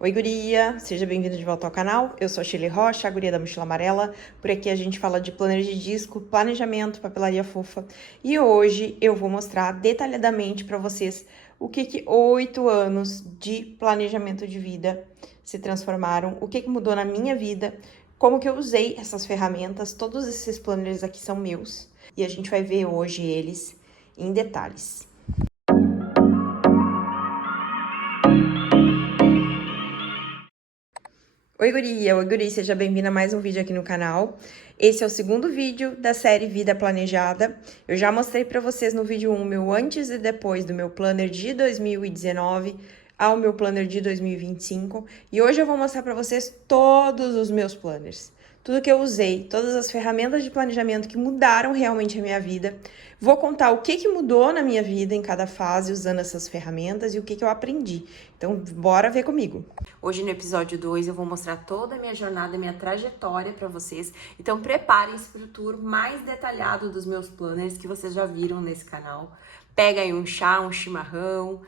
Oi, guria! Seja bem-vindo de volta ao canal. Eu sou a Shirley Rocha, a guria da mochila amarela. Por aqui a gente fala de planner de disco, planejamento, papelaria fofa. E hoje eu vou mostrar detalhadamente para vocês o que 8 anos de planejamento de vida se transformaram, o que mudou na minha vida, como que eu usei essas ferramentas. Todos esses planners aqui são meus e a gente vai ver hoje eles em detalhes. Oi, guria! Oi, guri! Seja bem-vinda a mais um vídeo aqui no canal. Esse é o segundo vídeo da série Vida Planejada. Eu já mostrei para vocês no vídeo 1 meu antes e depois do meu planner de 2019 ao meu planner de 2025. E hoje eu vou mostrar para vocês todos os meus planners. Tudo que eu usei, todas as ferramentas de planejamento que mudaram realmente a minha vida. Vou contar o que mudou na minha vida em cada fase usando essas ferramentas e o que eu aprendi. Então, bora ver comigo! Hoje no episódio 2 eu vou mostrar toda a minha jornada, minha trajetória para vocês. Então preparem-se para o tour mais detalhado dos meus planners que vocês já viram nesse canal. Pega aí um chá, um chimarrão,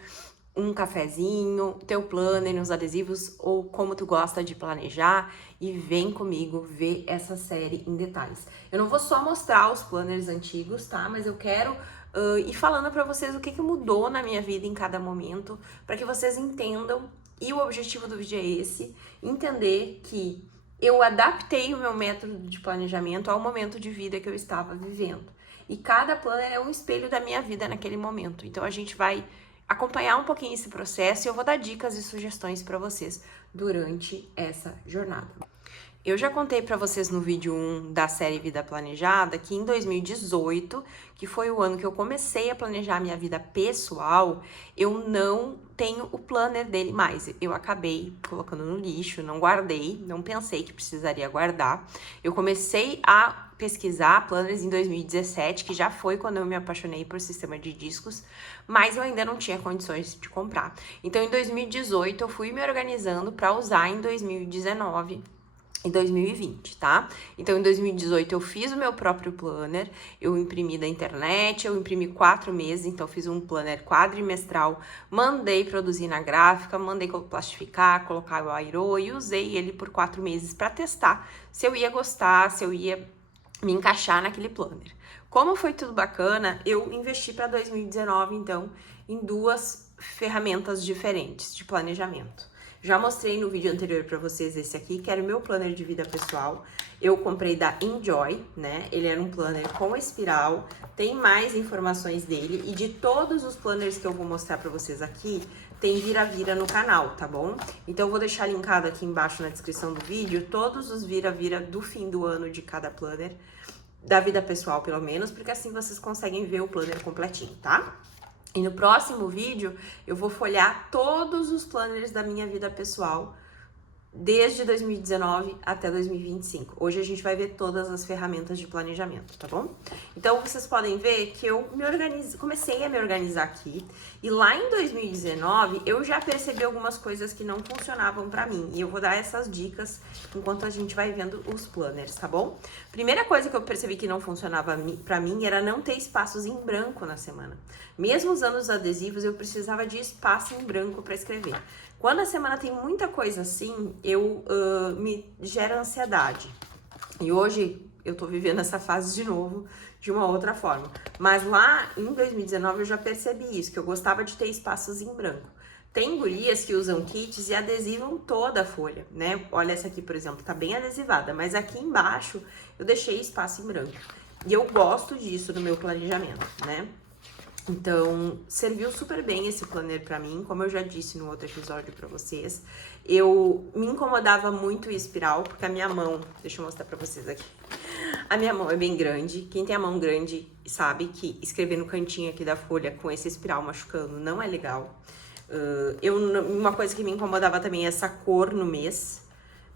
um cafezinho, teu planner, uns adesivos ou como tu gosta de planejar e vem comigo ver essa série em detalhes. Eu não vou só mostrar os planners antigos, tá? Mas eu quero ir falando para vocês o que mudou na minha vida em cada momento, para que vocês entendam. E o objetivo do vídeo é esse, entender que eu adaptei o meu método de planejamento ao momento de vida que eu estava vivendo. E cada planner é um espelho da minha vida naquele momento. Então a gente vai acompanhar um pouquinho esse processo e eu vou dar dicas e sugestões para vocês durante essa jornada. Eu já contei para vocês no vídeo 1 da série Vida Planejada que em 2018, que foi o ano que eu comecei a planejar minha vida pessoal, eu não tenho o planner dele mais. Eu acabei colocando no lixo, não guardei, não pensei que precisaria guardar. Eu comecei a pesquisar planners em 2017, que já foi quando eu me apaixonei por sistema de discos, mas eu ainda não tinha condições de comprar. Então em 2018 eu fui me organizando para usar em 2019 em 2020, tá? Então, em 2018 eu fiz o meu próprio planner, eu imprimi da internet, eu imprimi 4 meses, então eu fiz um planner quadrimestral, mandei produzir na gráfica, mandei plastificar, colocar o airô e usei ele por 4 meses para testar se eu ia gostar, se eu ia me encaixar naquele planner. Como foi tudo bacana, eu investi para 2019, então, em 2 ferramentas diferentes de planejamento. Já mostrei no vídeo anterior para vocês esse aqui, que era o meu planner de vida pessoal. Eu comprei da Enjoy, né? Ele era um planner com espiral, tem mais informações dele. E de todos os planners que eu vou mostrar para vocês aqui, tem vira-vira no canal, tá bom? Então eu vou deixar linkado aqui embaixo na descrição do vídeo todos os vira-vira do fim do ano de cada planner, da vida pessoal pelo menos, porque assim vocês conseguem ver o planner completinho, tá? E no próximo vídeo, eu vou folhear todos os planners da minha vida pessoal, desde 2019 até 2025. Hoje a gente vai ver todas as ferramentas de planejamento, tá bom? Então, vocês podem ver que eu comecei a me organizar aqui. E lá em 2019, eu já percebi algumas coisas que não funcionavam pra mim. E eu vou dar essas dicas enquanto a gente vai vendo os planners, tá bom? Primeira coisa que eu percebi que não funcionava pra mim era não ter espaços em branco na semana. Mesmo usando os adesivos, eu precisava de espaço em branco pra escrever. Quando a semana tem muita coisa assim, me gera ansiedade. E hoje eu tô vivendo essa fase de novo, de uma outra forma. Mas lá em 2019 eu já percebi isso, que eu gostava de ter espaços em branco. Tem gurias que usam kits e adesivam toda a folha, né? Olha essa aqui, por exemplo, tá bem adesivada, mas aqui embaixo eu deixei espaço em branco. E eu gosto disso no meu planejamento, né? Então, serviu super bem esse planner pra mim, como eu já disse no outro episódio pra vocês. Eu me incomodava muito o espiral, porque a minha mão... Deixa eu mostrar pra vocês aqui. A minha mão é bem grande. Quem tem a mão grande sabe que escrever no cantinho aqui da folha com esse espiral machucando não é legal. Uma coisa que me incomodava também é essa cor no mês.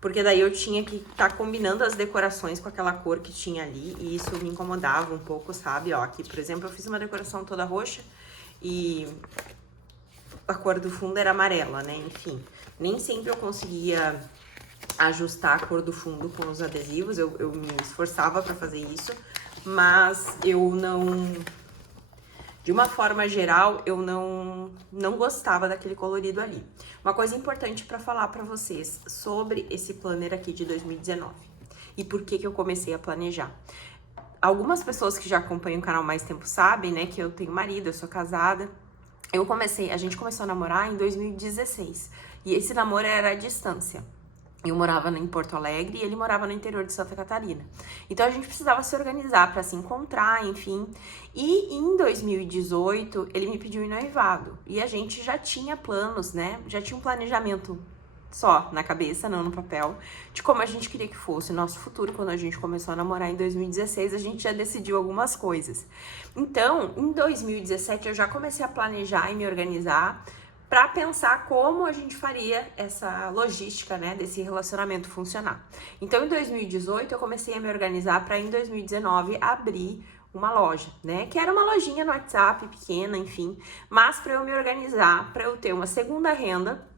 Porque daí eu tinha que estar combinando as decorações com aquela cor que tinha ali. E isso me incomodava um pouco, sabe? Ó, aqui, por exemplo, eu fiz uma decoração toda roxa e a cor do fundo era amarela, né? Enfim, nem sempre eu conseguia ajustar a cor do fundo com os adesivos. Eu me esforçava pra fazer isso, mas eu não... de uma forma geral, eu não gostava daquele colorido ali. Uma coisa importante para falar para vocês sobre esse planner aqui de 2019 e por que eu comecei a planejar. Algumas pessoas que já acompanham o canal há mais tempo sabem, né, que eu tenho marido, eu sou casada. A gente começou a namorar em 2016 e esse namoro era à distância. Eu morava em Porto Alegre e ele morava no interior de Santa Catarina. Então a gente precisava se organizar para se encontrar, enfim. E em 2018 ele me pediu em noivado e a gente já tinha planos, né? Já tinha um planejamento só na cabeça, não no papel, de como a gente queria que fosse o nosso futuro. Quando a gente começou a namorar em 2016, a gente já decidiu algumas coisas. Então, em 2017 eu já comecei a planejar e me organizar para pensar como a gente faria essa logística, né, desse relacionamento funcionar. Então, em 2018 eu comecei a me organizar para em 2019 abrir uma loja, né, que era uma lojinha no WhatsApp pequena, enfim, mas para eu me organizar, para eu ter uma segunda renda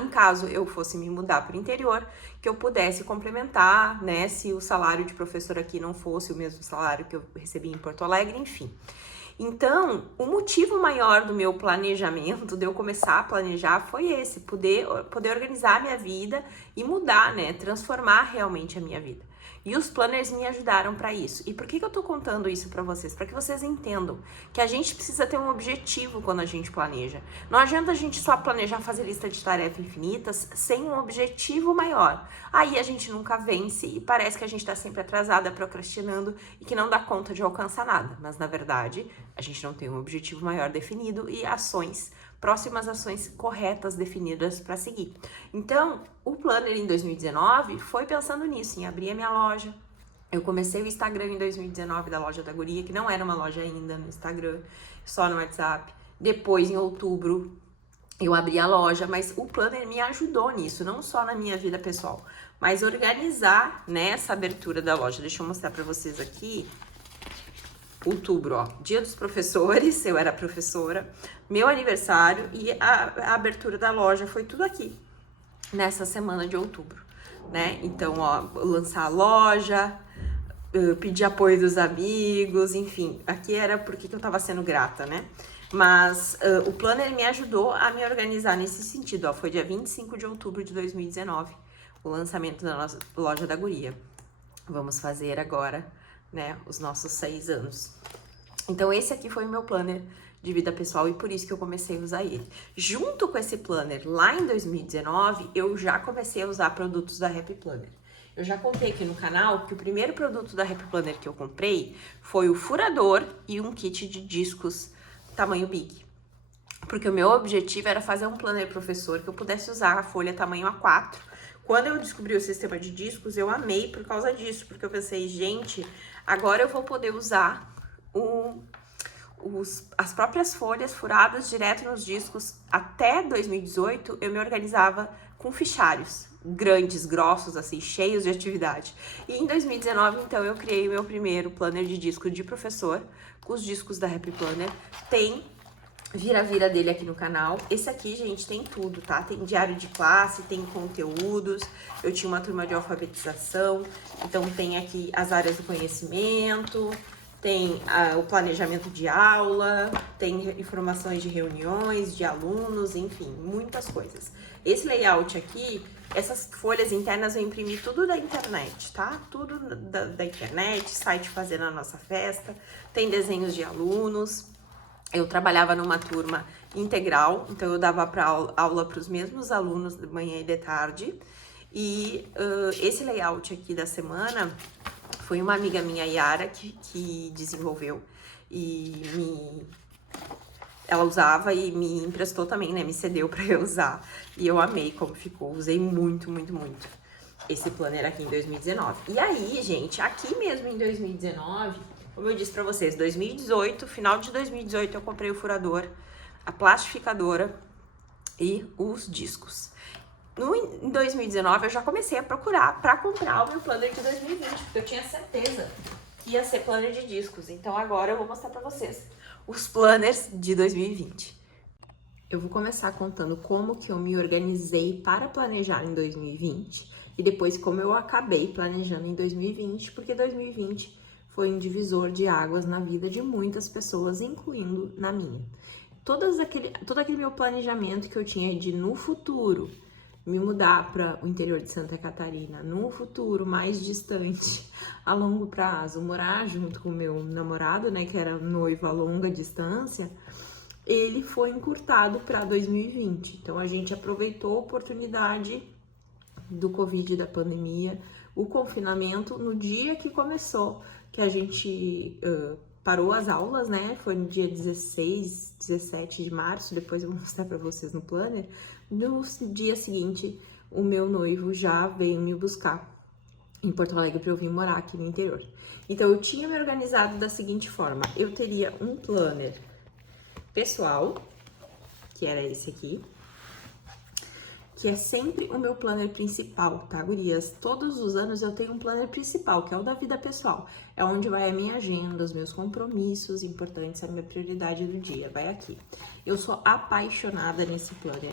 em caso eu fosse me mudar para o interior, que eu pudesse complementar, né, se o salário de professor aqui não fosse o mesmo salário que eu recebi em Porto Alegre, enfim. Então, o motivo maior do meu planejamento, de eu começar a planejar, foi esse, poder organizar a minha vida e mudar, né, transformar realmente a minha vida. E os planners me ajudaram para isso. E por que eu tô contando isso para vocês? Para que vocês entendam que a gente precisa ter um objetivo quando a gente planeja. Não adianta a gente só planejar fazer lista de tarefas infinitas sem um objetivo maior. Aí a gente nunca vence e parece que a gente tá sempre atrasada, procrastinando e que não dá conta de alcançar nada. Mas na verdade, a gente não tem um objetivo maior definido e próximas ações corretas definidas para seguir. Então, o planner em 2019 foi pensando nisso, em abrir a minha loja. Eu comecei o Instagram em 2019 da Loja da Guria, que não era uma loja ainda no Instagram, só no WhatsApp. Depois, em outubro, eu abri a loja, mas o planner me ajudou nisso, não só na minha vida pessoal, mas organizar, né, essa abertura da loja. Deixa eu mostrar para vocês aqui. Outubro, ó, dia dos professores, eu era professora, meu aniversário e a abertura da loja foi tudo aqui, nessa semana de outubro, né? Então, ó, lançar a loja, pedir apoio dos amigos, enfim, aqui era porque que eu tava sendo grata, né? Mas o planner me ajudou a me organizar nesse sentido, ó, foi dia 25 de outubro de 2019, o lançamento da nossa Loja da Guria. Vamos fazer agora, né, os nossos 6 anos. Então, esse aqui foi o meu planner de vida pessoal e por isso que eu comecei a usar ele. Junto com esse planner, lá em 2019, eu já comecei a usar produtos da Happy Planner. Eu já contei aqui no canal que o primeiro produto da Happy Planner que eu comprei foi o furador e um kit de discos tamanho Big. Porque o meu objetivo era fazer um planner professor que eu pudesse usar a folha tamanho A4. Quando eu descobri o sistema de discos, eu amei por causa disso, porque eu pensei, gente, agora eu vou poder usar as próprias folhas furadas direto nos discos. Até 2018, eu me organizava com fichários grandes, grossos, assim, cheios de atividade. E em 2019, então, eu criei o meu primeiro planner de disco de professor, com os discos da Happy Planner. Tem vira-vira dele aqui no canal. Esse aqui, gente, tem tudo, tá? Tem diário de classe, tem conteúdos. Eu tinha uma turma de alfabetização, então tem aqui as áreas do conhecimento, tem o planejamento de aula, tem informações de reuniões, de alunos, enfim, muitas coisas. Esse layout aqui, essas folhas internas eu imprimi tudo da internet, tá? Tudo da internet, site Fazendo a Nossa Festa, tem desenhos de alunos. Eu trabalhava numa turma integral, então eu dava aula para os mesmos alunos de manhã e de tarde. E esse layout aqui da semana foi uma amiga minha, Yara, que desenvolveu e ela usava e me emprestou também, né? Me cedeu para eu usar. E eu amei como ficou, usei muito, muito, muito esse planner aqui em 2019. E aí, gente, aqui mesmo em 2019... Como eu disse pra vocês, 2018, final de 2018 eu comprei o furador, a plastificadora e os discos. Em 2019 eu já comecei a procurar pra comprar o meu planner de 2020, porque eu tinha certeza que ia ser planner de discos. Então agora eu vou mostrar pra vocês os planners de 2020. Eu vou começar contando como que eu me organizei para planejar em 2020 e depois como eu acabei planejando em 2020, porque 2020 foi um divisor de águas na vida de muitas pessoas, incluindo na minha. Todo aquele meu planejamento que eu tinha de, no futuro, me mudar para o interior de Santa Catarina, no futuro mais distante, a longo prazo, morar junto com o meu namorado, né, que era noivo a longa distância, ele foi encurtado para 2020. Então a gente aproveitou a oportunidade do Covid, da pandemia, o confinamento, no dia que começou, que a gente parou as aulas, né? Foi no dia 16, 17 de março, depois eu vou mostrar para vocês no planner. No dia seguinte, o meu noivo já veio me buscar em Porto Alegre para eu vir morar aqui no interior. Então eu tinha me organizado da seguinte forma: eu teria um planner pessoal, que era esse aqui, que é sempre o meu planner principal, tá, gurias? Todos os anos eu tenho um planner principal, que é o da vida pessoal. É onde vai a minha agenda, os meus compromissos importantes, a minha prioridade do dia, vai aqui. Eu sou apaixonada nesse planner.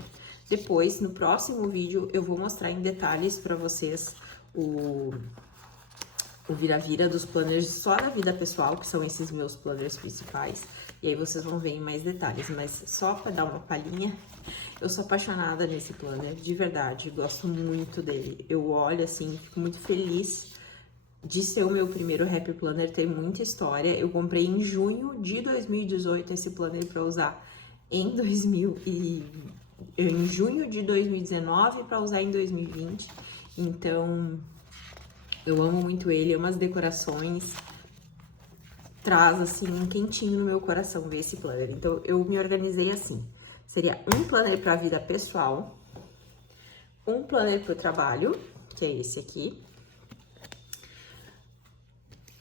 Depois, no próximo vídeo, eu vou mostrar em detalhes pra vocês o vira-vira dos planners só da vida pessoal, que são esses meus planners principais. E aí vocês vão ver em mais detalhes, mas só pra dar uma palhinha, eu sou apaixonada nesse planner, de verdade, gosto muito dele. Eu olho assim, fico muito feliz de ser o meu primeiro Happy Planner, tem muita história. Eu comprei em junho de 2018 esse planner para usar em junho de 2019 para usar em 2020. Então, eu amo muito ele, amo as decorações. Traz assim um quentinho no meu coração ver esse planner. Então, eu me organizei assim. Seria um planner para a vida pessoal, um planner para o trabalho, que é esse aqui,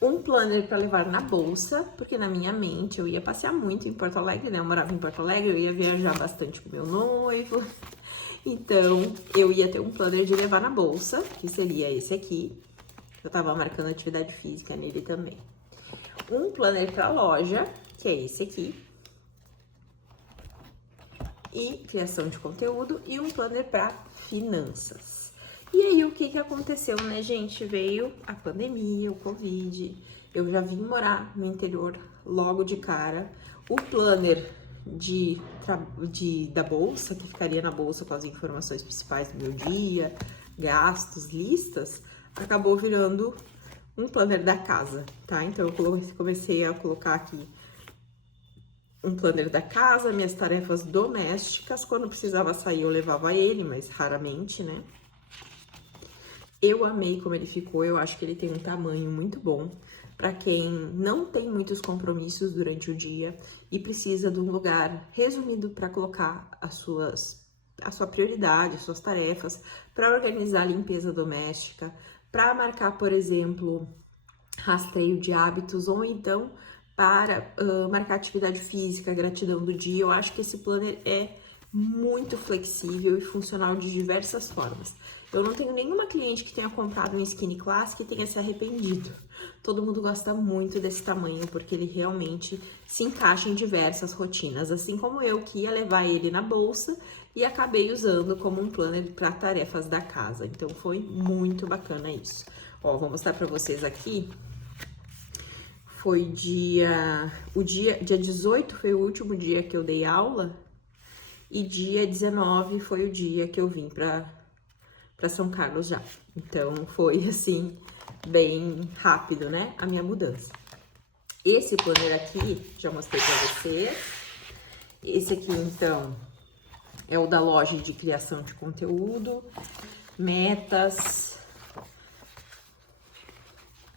um planner para levar na bolsa, porque na minha mente eu ia passear muito em Porto Alegre, né? Eu morava em Porto Alegre, eu ia viajar bastante com meu noivo, então eu ia ter um planner de levar na bolsa, que seria esse aqui. Eu tava marcando atividade física nele também. Um planner para loja, que é esse aqui. E criação de conteúdo, e um planner para finanças. E aí, o que aconteceu, né, gente? Veio a pandemia, o Covid, eu já vim morar no interior logo de cara. O planner da bolsa, que ficaria na bolsa com as informações principais do meu dia, gastos, listas, acabou virando um planner da casa, tá? Então, eu comecei a colocar aqui um planner da casa, minhas tarefas domésticas. Quando precisava sair, eu levava ele, mas raramente, né? Eu amei como ele ficou, eu acho que ele tem um tamanho muito bom para quem não tem muitos compromissos durante o dia e precisa de um lugar resumido para colocar a sua prioridade, as suas tarefas, para organizar a limpeza doméstica, para marcar, por exemplo, rastreio de hábitos, ou então para marcar atividade física, gratidão do dia. Eu acho que esse planner é muito flexível e funcional de diversas formas. Eu não tenho nenhuma cliente que tenha comprado um Skinny Classic e tenha se arrependido. Todo mundo gosta muito desse tamanho, porque ele realmente se encaixa em diversas rotinas, assim como eu, que ia levar ele na bolsa e acabei usando como um planner para tarefas da casa. Então foi muito bacana isso. Ó, vou mostrar para vocês aqui. Foi dia 18 foi o último dia que eu dei aula, e dia 19 foi o dia que eu vim para São Carlos já. Então, foi assim, bem rápido, né, a minha mudança. Esse planner aqui, já mostrei para vocês. Esse aqui, então, é o da loja de criação de conteúdo, metas.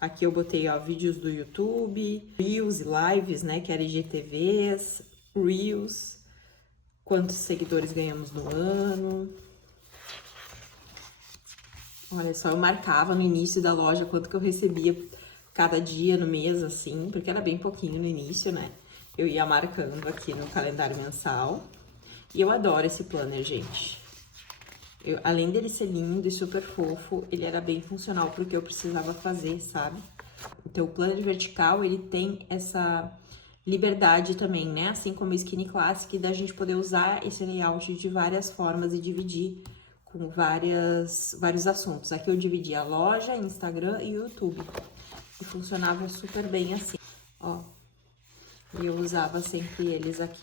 Aqui eu botei, ó, vídeos do YouTube, Reels e Lives, né, que era IGTVs, Reels, quantos seguidores ganhamos no ano. Olha só, eu marcava no início da loja quanto que eu recebia cada dia no mês, assim, porque era bem pouquinho no início, né? Eu ia marcando aqui no calendário mensal. E eu adoro esse planner, gente. Além dele ser lindo e super fofo, ele era bem funcional pro que eu precisava fazer, sabe? Então, o planner vertical, ele tem essa liberdade também, né? Assim como o Skinny Classic, da gente poder usar esse layout de várias formas e dividir com vários assuntos. Aqui eu dividi a loja, Instagram e YouTube. e funcionava super bem assim, ó. E eu usava sempre eles aqui,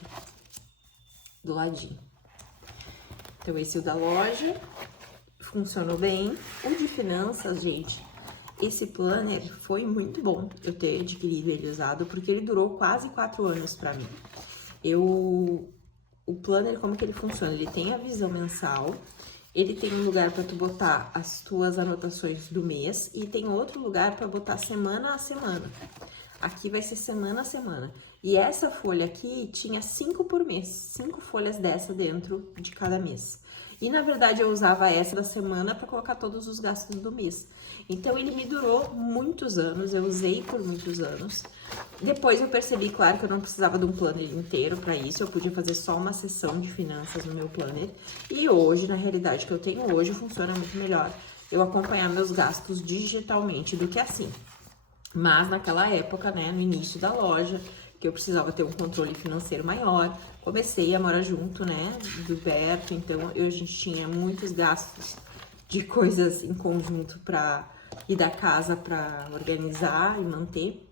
do ladinho. Então, esse é o da loja, funcionou bem. O de finanças, gente, esse planner foi muito bom eu ter adquirido ele usado, porque ele durou quase 4 anos pra mim. O planner, como que ele funciona? Ele tem a visão mensal, ele tem um lugar para tu botar as tuas anotações do mês e tem outro lugar para botar semana a semana. Aqui vai ser semana a semana. E essa folha aqui tinha 5 por mês, 5 folhas dessa dentro de cada mês. E na verdade eu usava essa da semana para colocar todos os gastos do mês. Então ele me durou muitos anos, eu usei por muitos anos. Depois eu percebi, claro, que eu não precisava de um planner inteiro para isso, eu podia fazer só uma sessão de finanças no meu planner. E hoje, na realidade que eu tenho hoje, funciona muito melhor eu acompanhar meus gastos digitalmente do que assim. Mas naquela época, né, no início da loja, que eu precisava ter um controle financeiro maior, comecei a morar junto, né, do Berto, então a gente tinha muitos gastos de coisas em conjunto e da casa para organizar e manter.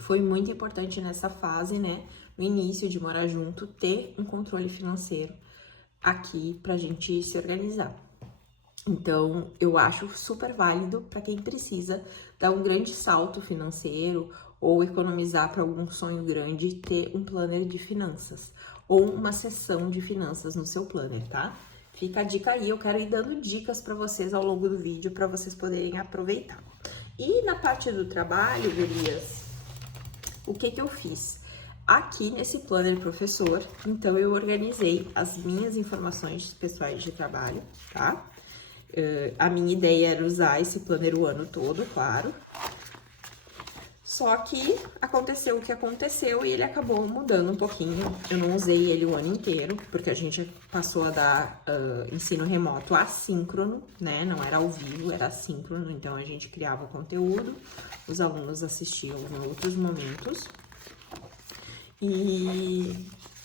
Foi muito importante nessa fase, né, no início de morar junto, ter um controle financeiro aqui pra gente se organizar. Então, eu acho super válido para quem precisa dar um grande salto financeiro ou economizar para algum sonho grande, ter um planner de finanças ou uma sessão de finanças no seu planner, tá? Fica a dica aí, eu quero ir dando dicas para vocês ao longo do vídeo para vocês poderem aproveitar. E na parte do trabalho, gurias, o que eu fiz? Aqui nesse planner professor, então eu organizei as minhas informações pessoais de trabalho, tá? A minha ideia era usar esse planner o ano todo, claro. Só que aconteceu o que aconteceu e ele acabou mudando um pouquinho. Eu não usei ele o ano inteiro, porque a gente passou a dar ensino remoto assíncrono, né? Não era ao vivo, era assíncrono. Então, a gente criava o conteúdo, os alunos assistiam em outros momentos.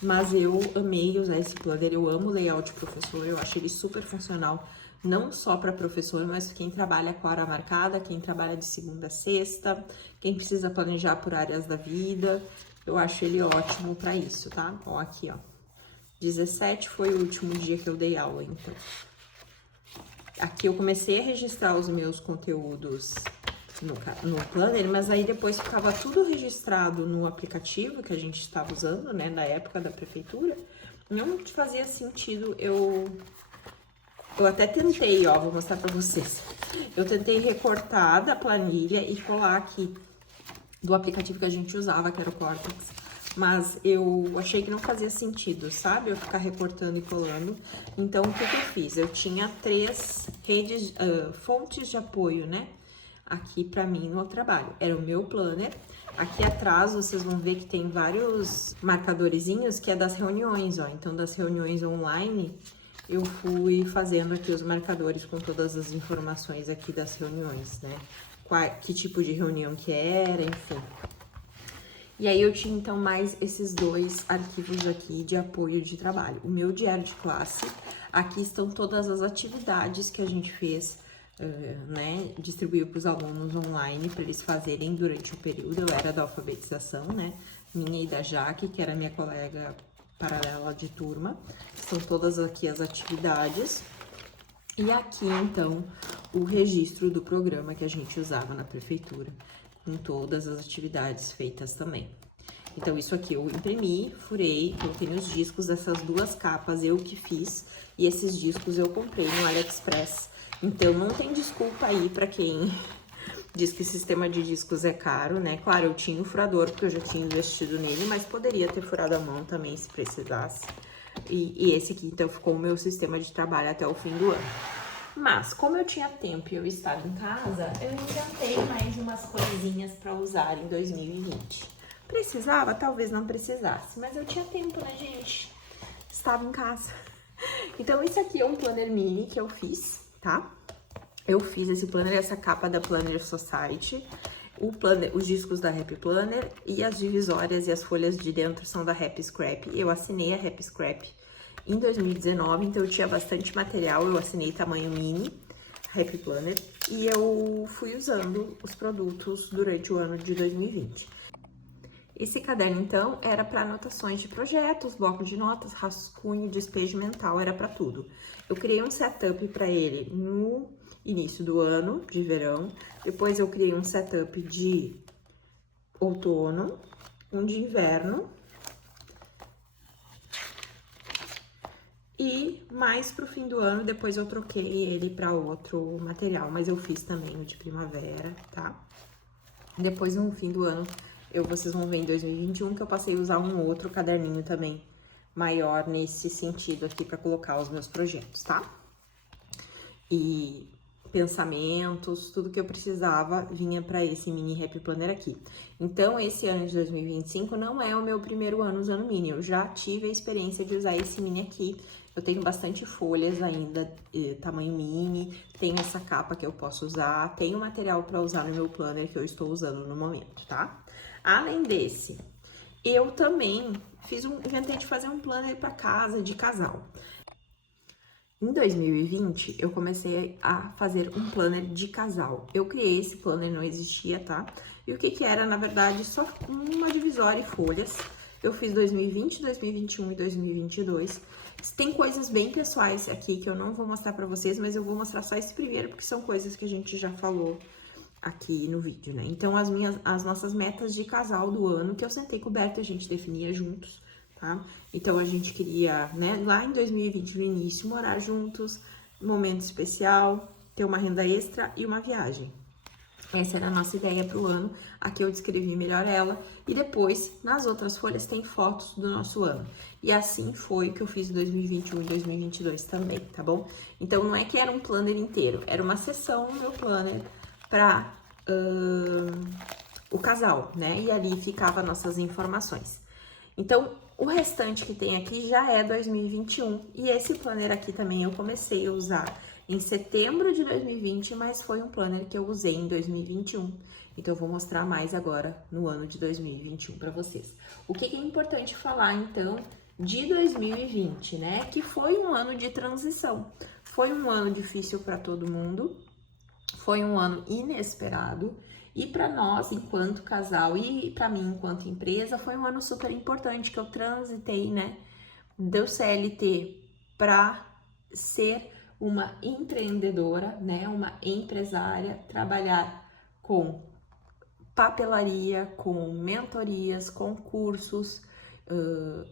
Mas eu amei usar esse planner, eu amo o layout professor, eu acho ele super funcional, não só para professor, mas quem trabalha com hora marcada, quem trabalha de segunda a sexta, quem precisa planejar por áreas da vida, eu acho ele ótimo para isso, tá? Ó, aqui, ó, 17 foi o último dia que eu dei aula, então. Aqui eu comecei a registrar os meus conteúdos no planner, mas aí depois ficava tudo registrado no aplicativo que a gente estava usando, né, da época da prefeitura. Não fazia sentido eu até tentei, ó, vou mostrar pra vocês. Eu tentei recortar da planilha e colar aqui do aplicativo que a gente usava, que era o Cortex. Mas eu achei que não fazia sentido, sabe? Eu ficar recortando e colando. Então, o que eu fiz? Eu tinha 3 fontes de apoio, né? Aqui pra mim no trabalho. Era o meu planner. Aqui atrás vocês vão ver que tem vários marcadorzinhos que é das reuniões, ó. Então, das reuniões online, eu fui fazendo aqui os marcadores com todas as informações aqui das reuniões, né? Que tipo de reunião que era, enfim. E aí eu tinha então mais esses 2 arquivos aqui de apoio de trabalho. O meu diário de classe, aqui estão todas as atividades que a gente fez, né? Distribuiu para os alunos online para eles fazerem durante o período. Eu era da alfabetização, né? Minha e da Jaque, que era minha colega paralela de turma. São todas aqui as atividades. E aqui, então, o registro do programa que a gente usava na prefeitura, com todas as atividades feitas também. Então, isso aqui eu imprimi, furei, eu tenho os discos dessas 2 capas, eu que fiz, e esses discos eu comprei no AliExpress. Então, não tem desculpa aí pra quem diz que sistema de discos é caro, né? Claro, eu tinha o furador, porque eu já tinha investido nele, mas poderia ter furado a mão também, se precisasse. E esse aqui, então, ficou o meu sistema de trabalho até o fim do ano. Mas, como eu tinha tempo e eu estava em casa, eu inventei mais umas coisinhas para usar em 2020. Precisava? Talvez não precisasse, mas eu tinha tempo, né, gente? Estava em casa. Então, esse aqui é um planner mini que eu fiz, tá? Eu fiz esse planner, essa capa da Planner Society, os discos da Happy Planner e as divisórias e as folhas de dentro são da Happy Scrap. Eu assinei a Happy Scrap em 2019, então eu tinha bastante material, eu assinei tamanho mini, Happy Planner. e eu fui usando os produtos durante o ano de 2020. Esse caderno, então, era para anotações de projetos, bloco de notas, rascunho, despejo mental, era para tudo. Eu criei um setup para ele no início do ano, de verão. Depois eu criei um setup de outono, um de inverno. E mais pro fim do ano, depois eu troquei ele para outro material, mas eu fiz também o de primavera, tá? Depois, no fim do ano, vocês vão ver em 2021 que eu passei a usar um outro caderninho também maior nesse sentido aqui para colocar os meus projetos, tá? E pensamentos, tudo que eu precisava vinha para esse mini Happy Planner aqui. Então, esse ano de 2025 não é o meu primeiro ano usando mini, eu já tive a experiência de usar esse mini aqui. Eu tenho bastante folhas ainda, tamanho mini, tem essa capa que eu posso usar, tenho material para usar no meu planner que eu estou usando no momento, tá? Além desse, eu também inventei de fazer um planner para casa, de casal. Em 2020, eu comecei a fazer um planner de casal. Eu criei esse planner, não existia, tá? E o que era, na verdade, só uma divisória e folhas. Eu fiz 2020, 2021 e 2022. Tem coisas bem pessoais aqui que eu não vou mostrar pra vocês, mas eu vou mostrar só esse primeiro, porque são coisas que a gente já falou aqui no vídeo, né? Então, as nossas metas de casal do ano, que eu sentei com o Berto e a gente definia juntos, tá? Então, a gente queria, né, lá em 2020, no início, morar juntos, momento especial, ter uma renda extra e uma viagem. Essa era a nossa ideia para o ano. Aqui eu descrevi melhor ela. E depois, nas outras folhas, tem fotos do nosso ano. E assim foi que eu fiz em 2021 e 2022 também, tá bom? Então, não é que era um planner inteiro. Era uma seção no meu planner para o casal, né? E ali ficava nossas informações. Então, o restante que tem aqui já é 2021. E esse planner aqui também eu comecei a usar em setembro de 2020, mas foi um planner que eu usei em 2021. Então, eu vou mostrar mais agora no ano de 2021 para vocês. O que é importante falar, então, de 2020, né? Que foi um ano de transição. Foi um ano difícil para todo mundo. Foi um ano inesperado. E para nós, enquanto casal, e para mim, enquanto empresa, foi um ano super importante que eu transitei, né? Do CLT para ser uma empreendedora, né, uma empresária, trabalhar com papelaria, com mentorias, com cursos,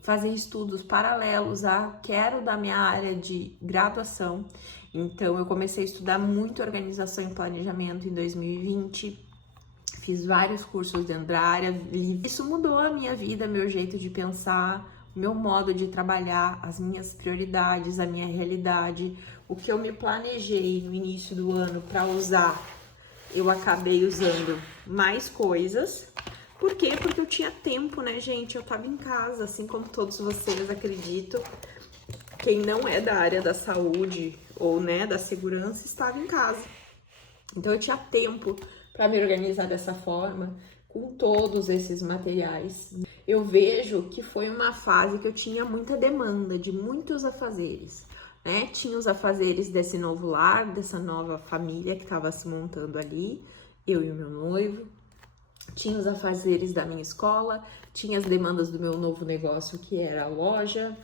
fazer estudos paralelos a quero da minha área de graduação. Então, eu comecei a estudar muito organização e planejamento em 2020, fiz vários cursos dentro da área, isso mudou a minha vida, meu jeito de pensar, meu modo de trabalhar, as minhas prioridades, a minha realidade, o que eu me planejei no início do ano para usar, eu acabei usando mais coisas. Por quê? Porque eu tinha tempo, né, gente? Eu tava em casa, assim como todos vocês, acredito. Quem não é da área da saúde ou, né, da segurança, estava em casa. Então, eu tinha tempo para me organizar dessa forma, com todos esses materiais. Eu vejo que foi uma fase que eu tinha muita demanda, de muitos afazeres, né? Tinha os afazeres desse novo lar, dessa nova família que estava se montando ali, eu e o meu noivo. Tinha os afazeres da minha escola, tinha as demandas do meu novo negócio, que era a loja.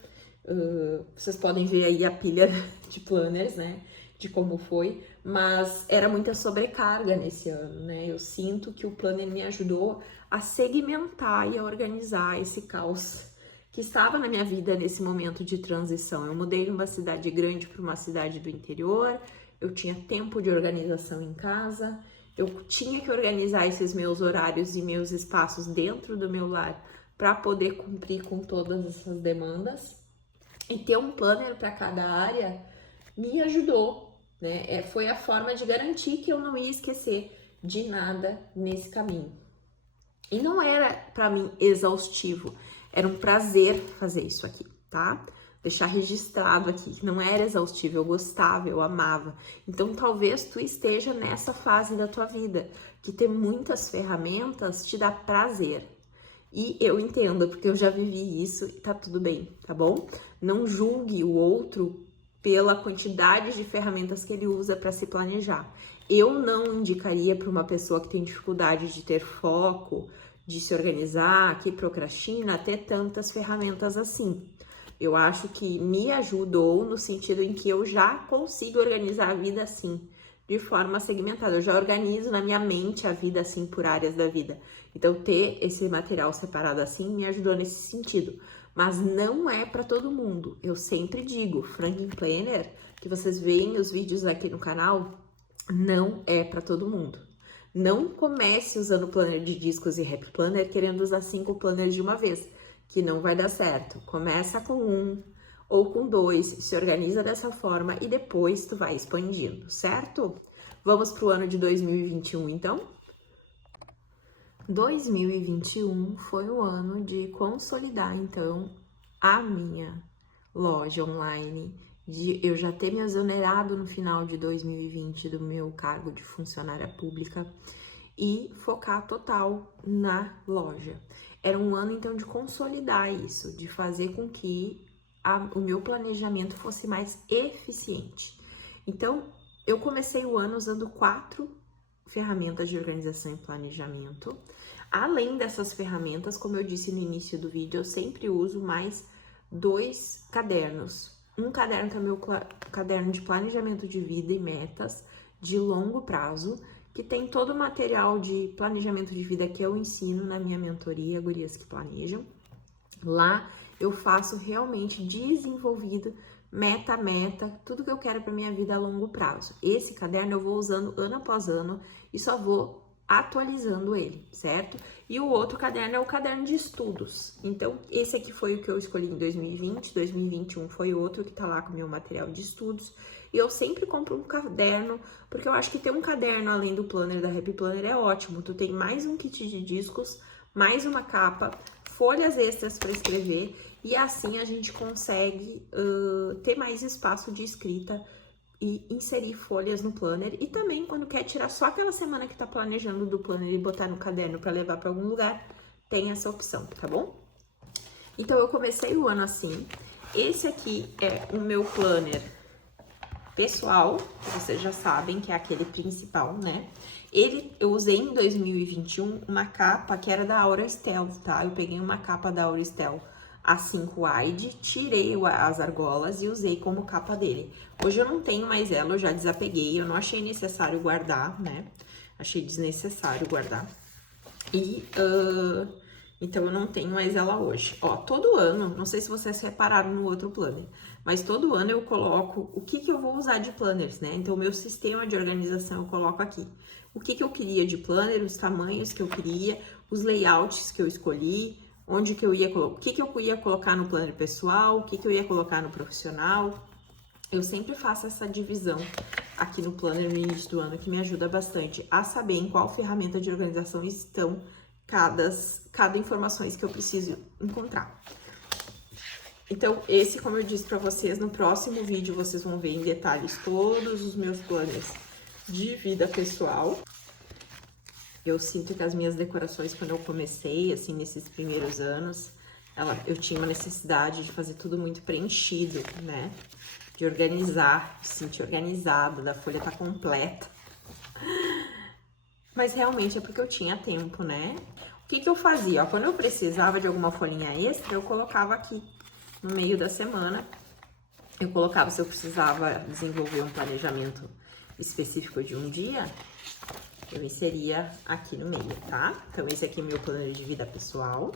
Vocês podem ver aí a pilha de planners, né? De como foi, mas era muita sobrecarga nesse ano, né? Eu sinto que o planner me ajudou a segmentar e a organizar esse caos que estava na minha vida nesse momento de transição. Eu mudei de uma cidade grande para uma cidade do interior, eu tinha tempo de organização em casa, eu tinha que organizar esses meus horários e meus espaços dentro do meu lar para poder cumprir com todas essas demandas. E ter um planner para cada área me ajudou, né? Foi a forma de garantir que eu não ia esquecer de nada nesse caminho. E não era para mim exaustivo, era um prazer fazer isso aqui, tá? Deixar registrado aqui, que não era exaustivo, eu gostava, eu amava. Então, talvez tu esteja nessa fase da tua vida, que ter muitas ferramentas te dá prazer. E eu entendo, porque eu já vivi isso e tá tudo bem, tá bom? Não julgue o outro pela quantidade de ferramentas que ele usa para se planejar. Eu não indicaria para uma pessoa que tem dificuldade de ter foco, de se organizar, que procrastina, ter tantas ferramentas assim. Eu acho que me ajudou no sentido em que eu já consigo organizar a vida assim, de forma segmentada. Eu já organizo na minha mente a vida assim por áreas da vida. Então, ter esse material separado assim me ajudou nesse sentido. Mas não é para todo mundo. Eu sempre digo, Franklin Planner, que vocês veem os vídeos aqui no canal, não é para todo mundo. Não comece usando planner de discos e Happy Planner querendo usar 5 planners de uma vez, que não vai dar certo. Começa com 1 ou com 2, se organiza dessa forma e depois tu vai expandindo, certo? Vamos para o ano de 2021, então? 2021 foi o ano de consolidar, então, a minha loja online, de eu já ter me exonerado no final de 2020 do meu cargo de funcionária pública e focar total na loja. Era um ano, então, de consolidar isso, de fazer com que o meu planejamento fosse mais eficiente. Então, eu comecei o ano usando 4 ferramentas de organização e planejamento. Além dessas ferramentas, como eu disse no início do vídeo, eu sempre uso mais 2 cadernos. Um caderno que é meu caderno de planejamento de vida e metas de longo prazo, que tem todo o material de planejamento de vida que eu ensino na minha mentoria, Gurias que Planejam. Lá eu faço realmente desenvolvido, meta a meta, tudo que eu quero para minha vida a longo prazo. Esse caderno eu vou usando ano após ano e só vou atualizando ele, certo? E o outro caderno é o caderno de estudos. Então, esse aqui foi o que eu escolhi em 2020, 2021 foi outro que tá lá com o meu material de estudos. E eu sempre compro um caderno, porque eu acho que ter um caderno além do planner da Happy Planner é ótimo. Tu tem mais um kit de discos, mais uma capa, folhas extras para escrever, e assim a gente consegue ter mais espaço de escrita e inserir folhas no planner. E também, quando quer tirar só aquela semana que tá planejando do planner e botar no caderno para levar para algum lugar, tem essa opção, tá bom? Então, eu comecei o ano assim. Esse aqui é o meu planner pessoal, que vocês já sabem que é aquele principal, né? Eu usei em 2021 uma capa que era da Aurastel, tá? Eu peguei uma capa da Aurastel A5 Wide, tirei as argolas e usei como capa dele. Hoje eu não tenho mais ela, eu já desapeguei, eu não achei necessário guardar, né? Achei desnecessário guardar. Então eu não tenho mais ela hoje. Ó, todo ano, não sei se vocês repararam no outro planner, mas todo ano eu coloco o que eu vou usar de planners, né? Então o meu sistema de organização eu coloco aqui. O que eu queria de planner, os tamanhos que eu queria, os layouts que eu escolhi, onde que eu ia colocar, o que eu ia colocar no planner pessoal, o que eu ia colocar no profissional. Eu sempre faço essa divisão aqui no planner no início do ano, que me ajuda bastante a saber em qual ferramenta de organização estão cada informações que eu preciso encontrar. Então, esse, como eu disse para vocês, no próximo vídeo vocês vão ver em detalhes todos os meus planners de vida pessoal. Eu sinto que as minhas decorações, quando eu comecei, assim, nesses primeiros anos, eu tinha uma necessidade de fazer tudo muito preenchido, né? De organizar, de sentir organizado, da folha tá completa. Mas realmente é porque eu tinha tempo, né? O que eu fazia? Ó, quando eu precisava de alguma folhinha extra, eu colocava aqui no meio da semana. Eu colocava se eu precisava desenvolver um planejamento específico de um dia, eu inseria aqui no meio, tá? Então, esse aqui é o meu planner de vida pessoal.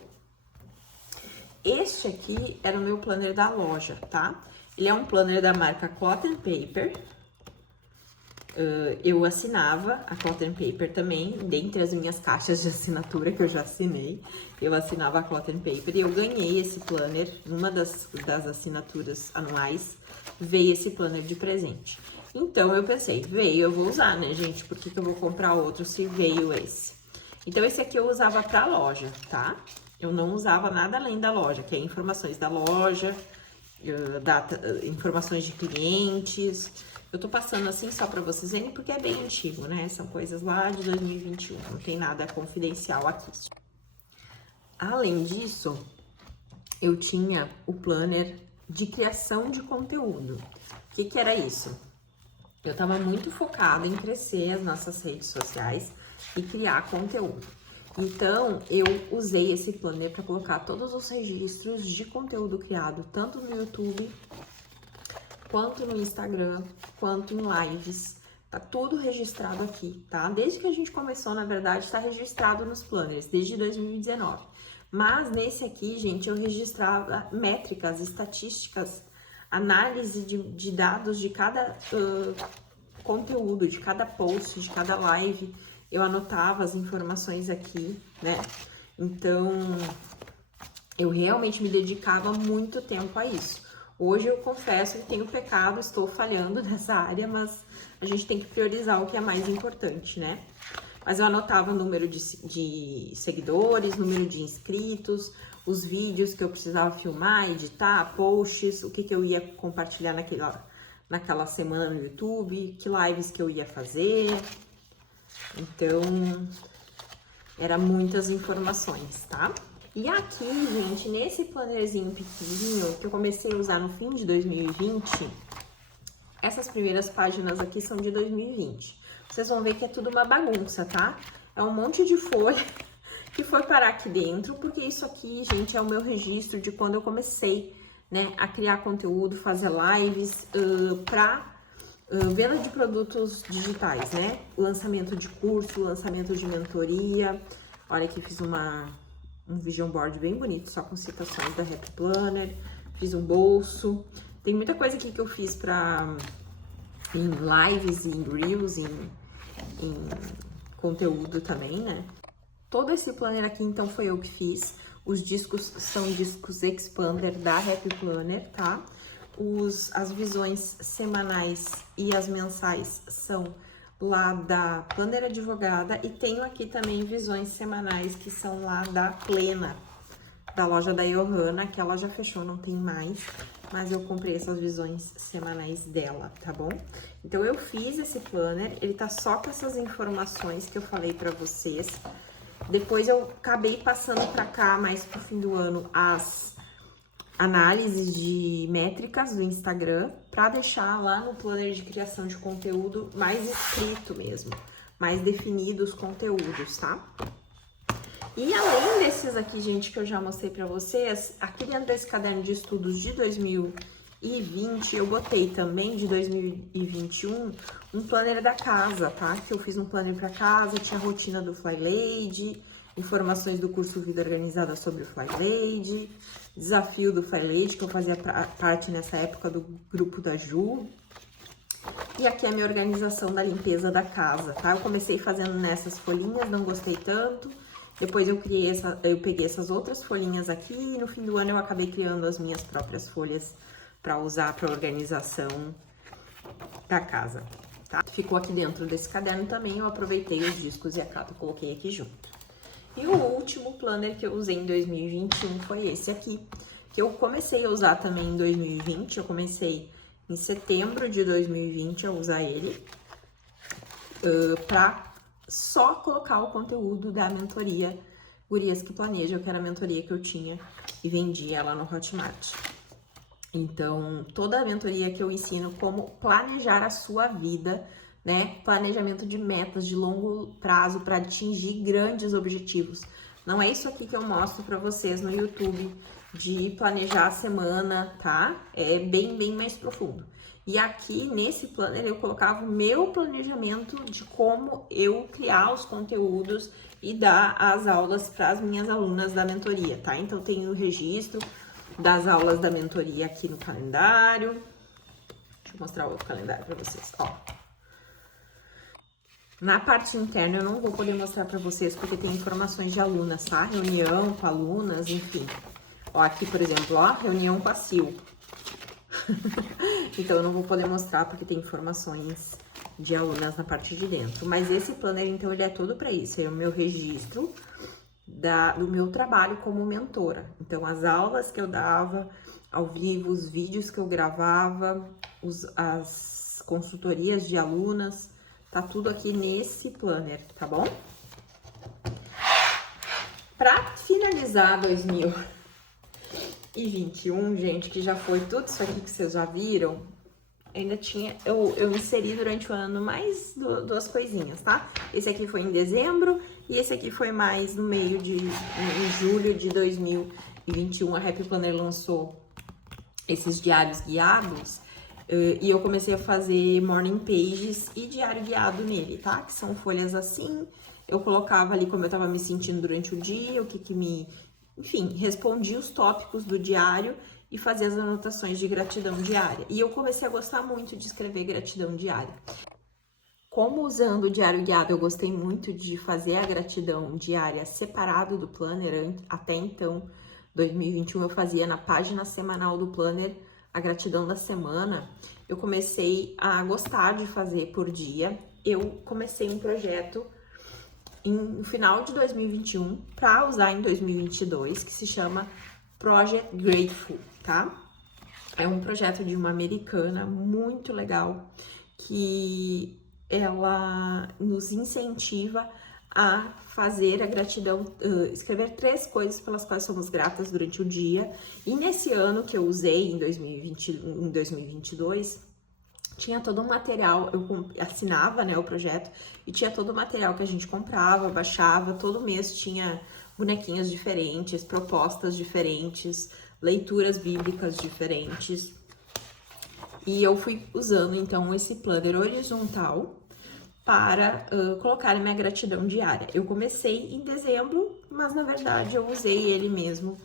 Este aqui era o meu planner da loja, tá? Ele é um planner da marca Cotton Paper. Eu assinava a Cotton Paper também, dentre as minhas caixas de assinatura que eu já assinei, eu assinava a Cotton Paper e eu ganhei esse planner, numa das assinaturas anuais, veio esse planner de presente. Então, eu pensei, veio, eu vou usar, né, gente? Por que eu vou comprar outro se veio esse? Então, esse aqui eu usava pra loja, tá? Eu não usava nada além da loja, que é informações da loja, informações de clientes. Eu tô passando assim só pra vocês verem, porque é bem antigo, né? São coisas lá de 2021, não tem nada confidencial aqui. Além disso, eu tinha o planner de criação de conteúdo. O que que era isso? Eu tava muito focada em crescer as nossas redes sociais e criar conteúdo. Então, eu usei esse planner para colocar todos os registros de conteúdo criado, tanto no YouTube, quanto no Instagram, quanto em lives. Tá tudo registrado aqui, tá? Desde que a gente começou, na verdade, tá registrado nos planners, desde 2019. Mas nesse aqui, gente, eu registrava métricas, estatísticas, análise de dados de cada conteúdo, de cada post, de cada live. Eu anotava as informações aqui, né? Então, eu realmente me dedicava muito tempo a isso. Hoje eu confesso que tenho pecado, estou falhando nessa área, mas a gente tem que priorizar o que é mais importante, né? Mas eu anotava o número de seguidores, número de inscritos, os vídeos que eu precisava filmar, editar, posts, o que eu ia compartilhar naquela semana no YouTube, que lives que eu ia fazer. Então, era muitas informações, tá? E aqui, gente, nesse plannerzinho pequenininho que eu comecei a usar no fim de 2020, essas primeiras páginas aqui são de 2020. Vocês vão ver que é tudo uma bagunça, tá? É um monte de folha que foi parar aqui dentro, porque isso aqui, gente, é o meu registro de quando eu comecei, né, a criar conteúdo, fazer lives venda de produtos digitais, né? Lançamento de curso, lançamento de mentoria. Olha aqui, fiz um vision board bem bonito, só com citações da Happy Planner. Fiz um bolso. Tem muita coisa aqui que eu fiz em lives, em reels, em conteúdo também, né? Todo esse planner aqui, então, foi eu que fiz. Os discos são discos Expander da Happy Planner, tá? As visões semanais e as mensais são lá da Planner Advogada. E tenho aqui também visões semanais que são lá da Plena, da loja da Johanna, que ela já fechou, não tem mais. Mas eu comprei essas visões semanais dela, tá bom? Então, eu fiz esse planner, ele tá só com essas informações que eu falei pra vocês. Depois eu acabei passando pra cá, mais pro fim do ano, as análises de métricas do Instagram, pra deixar lá no planner de criação de conteúdo mais escrito mesmo, mais definido os conteúdos, tá? E além desses aqui, gente, que eu já mostrei pra vocês, aqui dentro desse caderno de estudos de 2020, eu botei também, de 2021, um planner da casa, tá? Que eu fiz um planner pra casa, tinha a rotina do Fly Lady, informações do curso Vida Organizada sobre o Fly Lady, desafio do Fly Lady, que eu fazia parte nessa época do grupo da Ju. E aqui é a minha organização da limpeza da casa, tá? Eu comecei fazendo nessas folhinhas, não gostei tanto. Depois eu peguei essas outras folhinhas aqui e no fim do ano eu acabei criando as minhas próprias folhas para usar para organização da casa, tá? Ficou aqui dentro desse caderno também, eu aproveitei os discos e a capa e coloquei aqui junto. E o último planner que eu usei em 2021 foi esse aqui, que eu comecei a usar também em 2020, eu comecei em setembro de 2020 a usar ele, para só colocar o conteúdo da mentoria Gurias que Planejam, que era a mentoria que eu tinha e vendia ela no Hotmart. Então, toda a mentoria que eu ensino como planejar a sua vida, né? Planejamento de metas de longo prazo para atingir grandes objetivos. Não é isso aqui que eu mostro para vocês no YouTube de planejar a semana, tá? É bem mais profundo. E aqui, nesse planner, eu colocava o meu planejamento de como eu criar os conteúdos e dar as aulas para as minhas alunas da mentoria, tá? Então, tem o registro das aulas da mentoria aqui no calendário. Deixa eu mostrar o outro calendário para vocês, ó. Na parte interna, eu não vou poder mostrar para vocês, porque tem informações de alunas, tá? Reunião com alunas, enfim. Ó, aqui, por exemplo, ó, reunião com a Sil. Então, eu não vou poder mostrar porque tem informações de alunas na parte de dentro. Mas esse planner, então, ele é todo para isso. Ele é o meu registro do meu trabalho como mentora. Então, as aulas que eu dava ao vivo, os vídeos que eu gravava, as consultorias de alunas, tá tudo aqui nesse planner, tá bom? Para finalizar 2021, gente, que já foi tudo isso aqui que vocês já viram, ainda tinha, eu inseri durante o ano mais duas coisinhas, tá? Esse aqui foi em dezembro e esse aqui foi mais no meio em julho de 2021. A Happy Planner lançou esses diários guiados e eu comecei a fazer morning pages e diário guiado nele, tá? Que são folhas assim, eu colocava ali como eu tava me sentindo durante o dia, enfim, respondia os tópicos do diário e fazia as anotações de gratidão diária. E eu comecei a gostar muito de escrever gratidão diária. Como usando o diário guiado, eu gostei muito de fazer a gratidão diária separado do planner. Até então, 2021, eu fazia na página semanal do planner a gratidão da semana. Eu comecei a gostar de fazer por dia. Eu comecei um projeto no final de 2021 para usar em 2022, que se chama Project Grateful, tá? É um projeto de uma americana muito legal, que ela nos incentiva a fazer a gratidão, escrever 3 coisas pelas quais somos gratas durante o dia. E nesse ano que eu usei, em 2022, tinha todo um material, eu assinava, né, o projeto, e tinha todo o material que a gente comprava, baixava, todo mês tinha bonequinhas diferentes, propostas diferentes, leituras bíblicas diferentes. E eu fui usando, então, esse planner horizontal para colocar a minha gratidão diária. Eu comecei em dezembro, mas, na verdade, eu usei ele mesmo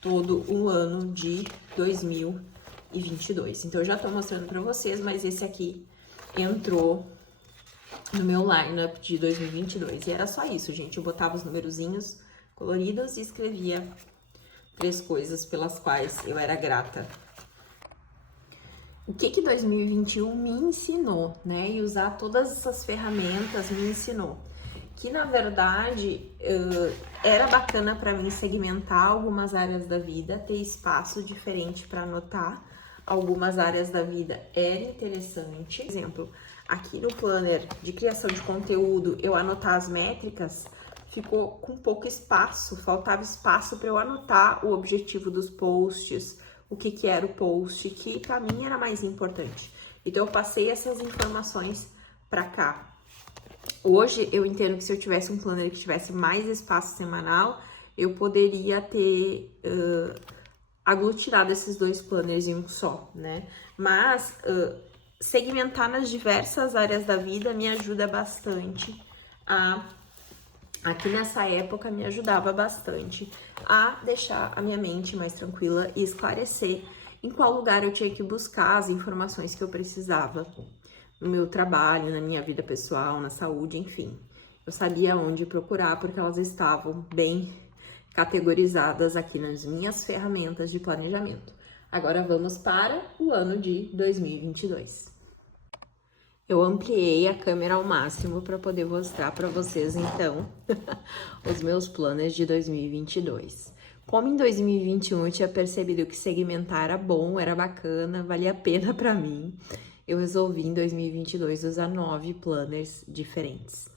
todo o ano de 2022. Então, eu já tô mostrando pra vocês, mas esse aqui entrou no meu lineup de 2022. E era só isso, gente. Eu botava os numerozinhos coloridos e escrevia 3 coisas pelas quais eu era grata. O que 2021 me ensinou, né? E usar todas essas ferramentas me ensinou. Que, na verdade, era bacana para mim segmentar algumas áreas da vida, ter espaço diferente para anotar algumas áreas da vida era interessante. Por exemplo, aqui no planner de criação de conteúdo, eu anotar as métricas, ficou com pouco espaço, faltava espaço para eu anotar o objetivo dos posts, o que era o post, que para mim era mais importante. Então, eu passei essas informações para cá. Hoje, eu entendo que se eu tivesse um planner que tivesse mais espaço semanal, eu poderia ter aglutinado esses 2 planners em um só, né? Mas segmentar nas diversas áreas da vida me ajuda bastante aqui nessa época me ajudava bastante a deixar a minha mente mais tranquila e esclarecer em qual lugar eu tinha que buscar as informações que eu precisava no meu trabalho, na minha vida pessoal, na saúde, enfim. Eu sabia onde procurar porque elas estavam bem categorizadas aqui nas minhas ferramentas de planejamento. Agora vamos para o ano de 2022. Eu ampliei a câmera ao máximo para poder mostrar para vocês, então, os meus planos de 2022. Como em 2021 eu tinha percebido que segmentar era bom, era bacana, valia a pena para mim, eu resolvi em 2022 usar 9 planners diferentes.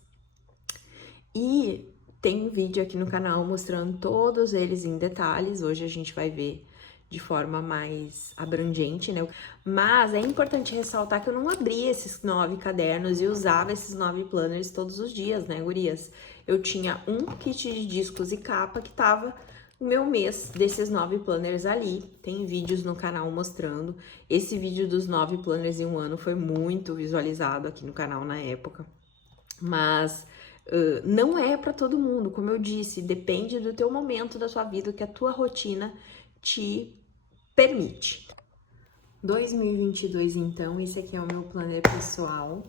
E tem um vídeo aqui no canal mostrando todos eles em detalhes, hoje a gente vai ver de forma mais abrangente, né? Mas é importante ressaltar que eu não abria esses 9 cadernos e usava esses 9 planners todos os dias, né, gurias? Eu tinha um kit de discos e capa que tava o meu mês desses 9 planners ali. Tem vídeos no canal mostrando. Esse vídeo dos 9 planners em um ano foi muito visualizado aqui no canal na época. Mas não é para todo mundo, como eu disse, depende do teu momento da sua vida, que a tua rotina te permite. 2022, então, esse aqui é o meu planner pessoal.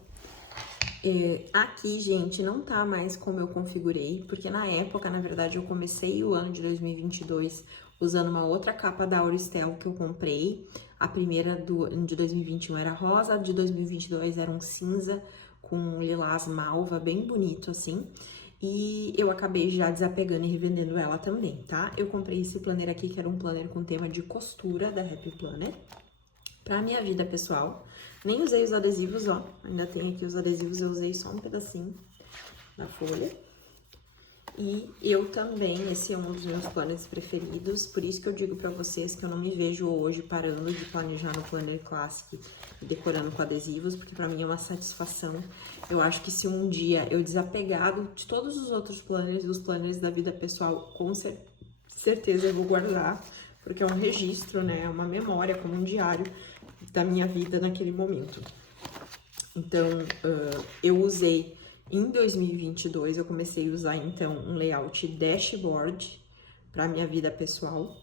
Aqui, gente, não tá mais como eu configurei, porque na época, na verdade, eu comecei o ano de 2022 usando uma outra capa da Auristel que eu comprei. A primeira de 2021 era rosa, a de 2022 era um cinza com um lilás malva, bem bonito assim. E eu acabei já desapegando e revendendo ela também, tá? Eu comprei esse planner aqui, que era um planner com tema de costura da Happy Planner, pra minha vida pessoal. Nem usei os adesivos, ó. Ainda tem aqui os adesivos, eu usei só um pedacinho da folha. E eu também, esse é um dos meus planners preferidos, por isso que eu digo pra vocês que eu não me vejo hoje parando de planejar no Planner Classic e decorando com adesivos, porque pra mim é uma satisfação. Eu acho que se um dia eu desapegar de todos os outros planners, os planners da vida pessoal, com certeza eu vou guardar, porque é um registro, né? É uma memória, como um diário da minha vida naquele momento. Então, eu usei... Em 2022, eu comecei a usar, então, um layout dashboard para minha vida pessoal.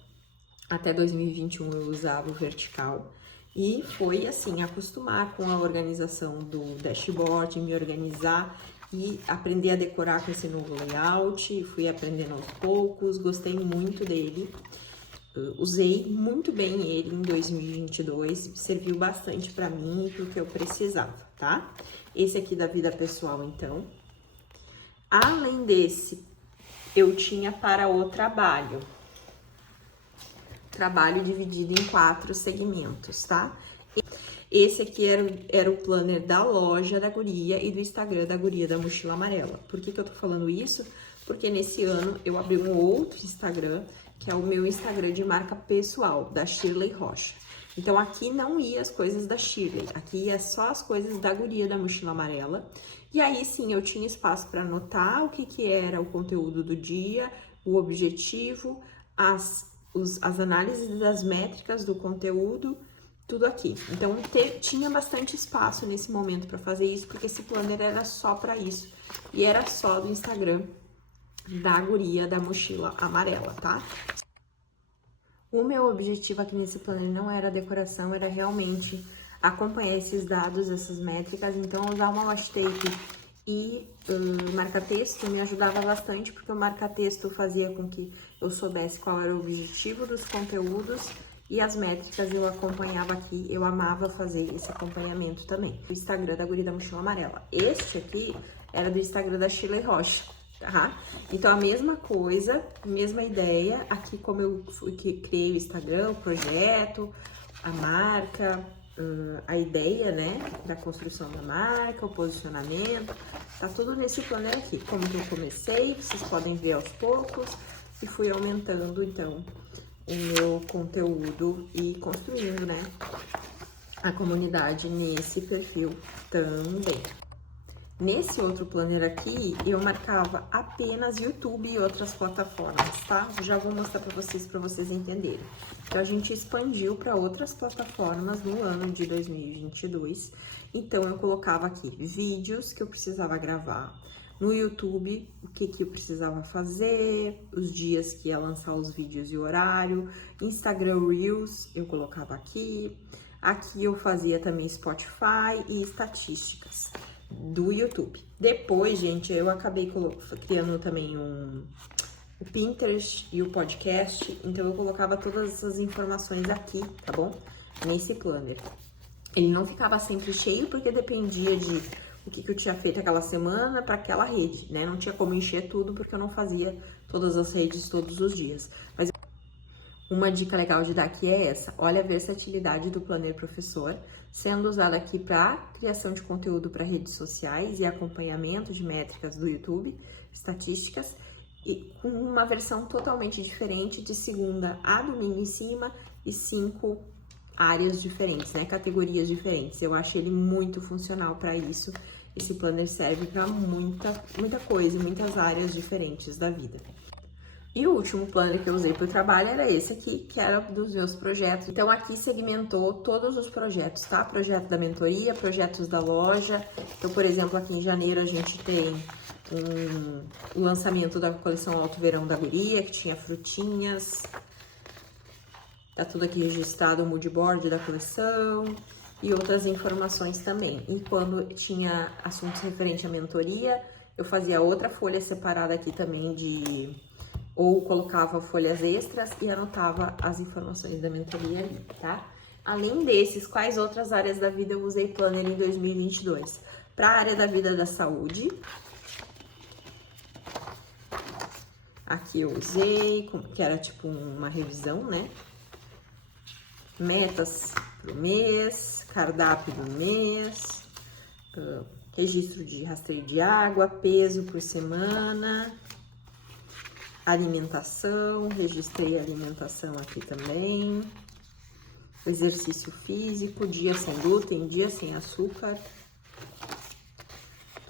Até 2021, eu usava o vertical. E foi, assim, acostumar com a organização do dashboard, me organizar e aprender a decorar com esse novo layout. Fui aprendendo aos poucos, gostei muito dele. Usei muito bem ele em 2022, serviu bastante para mim e pro que eu precisava, tá? Esse aqui da vida pessoal, então. Além desse, eu tinha para o trabalho. Trabalho dividido em 4 segmentos, tá? Esse aqui era o planner da loja da guria e do Instagram da guria da mochila amarela. Por que que eu tô falando isso? Porque nesse ano eu abri um outro Instagram, que é o meu Instagram de marca pessoal, da Shirley Rocha. Então, aqui não ia as coisas da Shirley, aqui ia só as coisas da guria da mochila amarela. E aí, sim, eu tinha espaço para anotar o que era o conteúdo do dia, o objetivo, as análises das métricas do conteúdo, tudo aqui. Então, tinha bastante espaço nesse momento para fazer isso, porque esse planner era só para isso. E era só do Instagram da guria da mochila amarela, tá? O meu objetivo aqui nesse planner não era decoração, era realmente acompanhar esses dados, essas métricas. Então, usar uma washi tape e marca-texto me ajudava bastante, porque o marca-texto fazia com que eu soubesse qual era o objetivo dos conteúdos e as métricas eu acompanhava aqui. Eu amava fazer esse acompanhamento também. O Instagram da guria da mochila amarela. Este aqui era do Instagram da Shirley Rocha. Tá? Então, a mesma coisa, mesma ideia, aqui como eu criei o Instagram, o projeto, a marca, a ideia, né, da construção da marca, o posicionamento, tá tudo nesse planner aqui. Como que eu comecei, vocês podem ver aos poucos, e fui aumentando, então, o meu conteúdo e construindo, né, a comunidade nesse perfil também. Nesse outro planner aqui, eu marcava apenas YouTube e outras plataformas, tá? Já vou mostrar para vocês entenderem. Então, a gente expandiu para outras plataformas no ano de 2022. Então, eu colocava aqui vídeos que eu precisava gravar. No YouTube, o que eu precisava fazer, os dias que ia lançar os vídeos e o horário. Instagram Reels, eu colocava aqui. Aqui eu fazia também Spotify e estatísticas do YouTube. Depois, gente, eu acabei criando também o Pinterest e o podcast, então eu colocava todas essas informações aqui, tá bom? Nesse planner. Ele não ficava sempre cheio, porque dependia de o que eu tinha feito aquela semana para aquela rede, né? Não tinha como encher tudo, porque eu não fazia todas as redes todos os dias. Mas uma dica legal de dar aqui é essa: olha a versatilidade do Planner Professor, sendo usado aqui para criação de conteúdo para redes sociais e acompanhamento de métricas do YouTube, estatísticas, e com uma versão totalmente diferente, de segunda a domingo em cima, e 5 áreas diferentes, né, categorias diferentes. Eu acho ele muito funcional para isso. Esse planner serve para muita coisa, muitas áreas diferentes da vida. E o último planner que eu usei para o trabalho era esse aqui, que era dos meus projetos. Então, aqui segmentou todos os projetos, tá? Projeto da mentoria, projetos da loja. Então, por exemplo, aqui em janeiro a gente tem o lançamento da coleção Alto Verão da guria, que tinha frutinhas. Tá tudo aqui registrado, o mood board da coleção e outras informações também. E quando tinha assuntos referentes à mentoria, eu fazia outra folha separada aqui também ou colocava folhas extras e anotava as informações da mentoria ali, tá? Além desses, quais outras áreas da vida eu usei planner em 2022? Para a área da vida da saúde, aqui eu usei, que era tipo uma revisão, né? Metas pro mês, cardápio do mês, registro de rastreio de água, peso por semana. Alimentação, registrei a alimentação aqui também. Exercício físico, dia sem glúten, dia sem açúcar.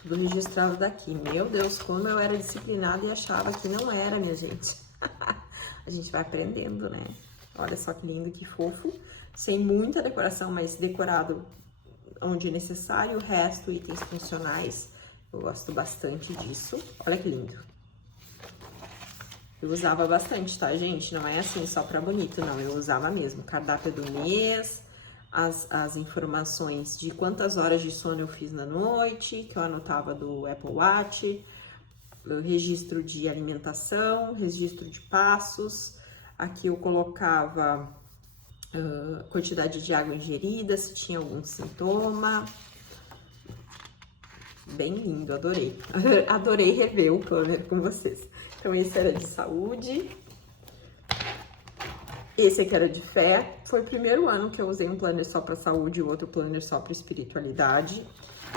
Tudo registrado daqui. Meu Deus, como eu era disciplinada e achava que não era, minha gente. A gente vai aprendendo, né? Olha só que lindo, que fofo. Sem muita decoração, mas decorado onde necessário. O resto, itens funcionais. Eu gosto bastante disso. Olha que lindo. Eu usava bastante, tá, gente? Não é assim só pra bonito, não. Eu usava mesmo. Cardápio do mês, as informações de quantas horas de sono eu fiz na noite, que eu anotava do Apple Watch, o registro de alimentação, registro de passos. Aqui eu colocava quantidade de água ingerida, se tinha algum sintoma. Bem lindo, adorei. Adorei rever o planner com vocês. Então, esse era de saúde. Esse aqui era de fé. Foi o primeiro ano que eu usei um planner só para saúde e o outro planner só para espiritualidade.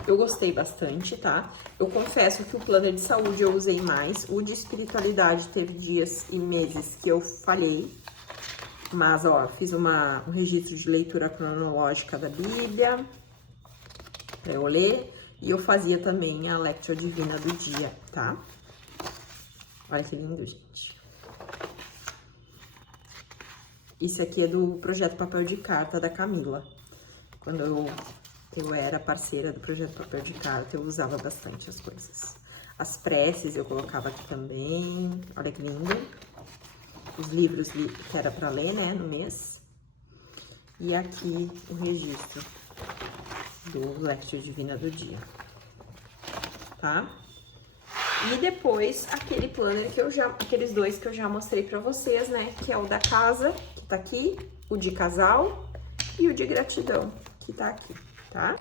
Eu gostei bastante, tá? Eu confesso que o planner de saúde eu usei mais. O de espiritualidade teve dias e meses que eu falhei. Mas, ó, fiz um registro de leitura cronológica da Bíblia para eu ler. E eu fazia também a Lectio Divina do dia, tá? Olha que lindo, gente. Isso aqui é do projeto Papel de Carta da Camila. Quando eu era parceira do projeto Papel de Carta, eu usava bastante as coisas. As preces eu colocava aqui também. Olha que lindo. Os livros que era para ler, né, no mês. E aqui o registro do Lectio Divina do dia, tá? E depois aquele planner que aqueles dois que eu já mostrei pra vocês, né? Que é o da casa, que tá aqui, o de casal e o de gratidão, que tá aqui, tá?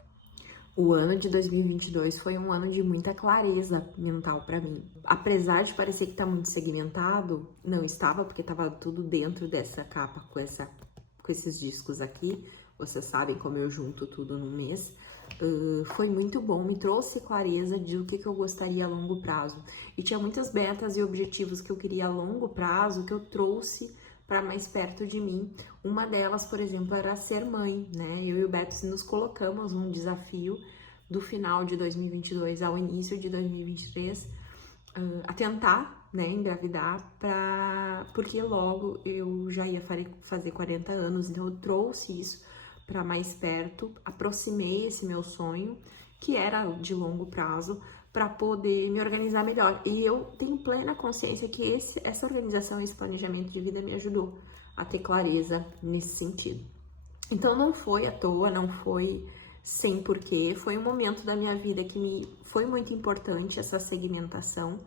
O ano de 2022 foi um ano de muita clareza mental pra mim. Apesar de parecer que tá muito segmentado, não estava, porque tava tudo dentro dessa capa com esses discos aqui. Vocês sabem como eu junto tudo no mês. Foi muito bom, me trouxe clareza de o que eu gostaria a longo prazo. E tinha muitas metas e objetivos que eu queria a longo prazo que eu trouxe para mais perto de mim. Uma delas, por exemplo, era ser mãe, né? Eu e o Beto nos colocamos um desafio do final de 2022 ao início de 2023 a tentar, né, engravidar, porque logo eu já ia fazer 40 anos, então eu trouxe isso para mais perto, aproximei esse meu sonho, que era de longo prazo, para poder me organizar melhor. E eu tenho plena consciência que essa organização, esse planejamento de vida me ajudou a ter clareza nesse sentido. Então não foi à toa, não foi sem porquê, foi um momento da minha vida que me foi muito importante essa segmentação,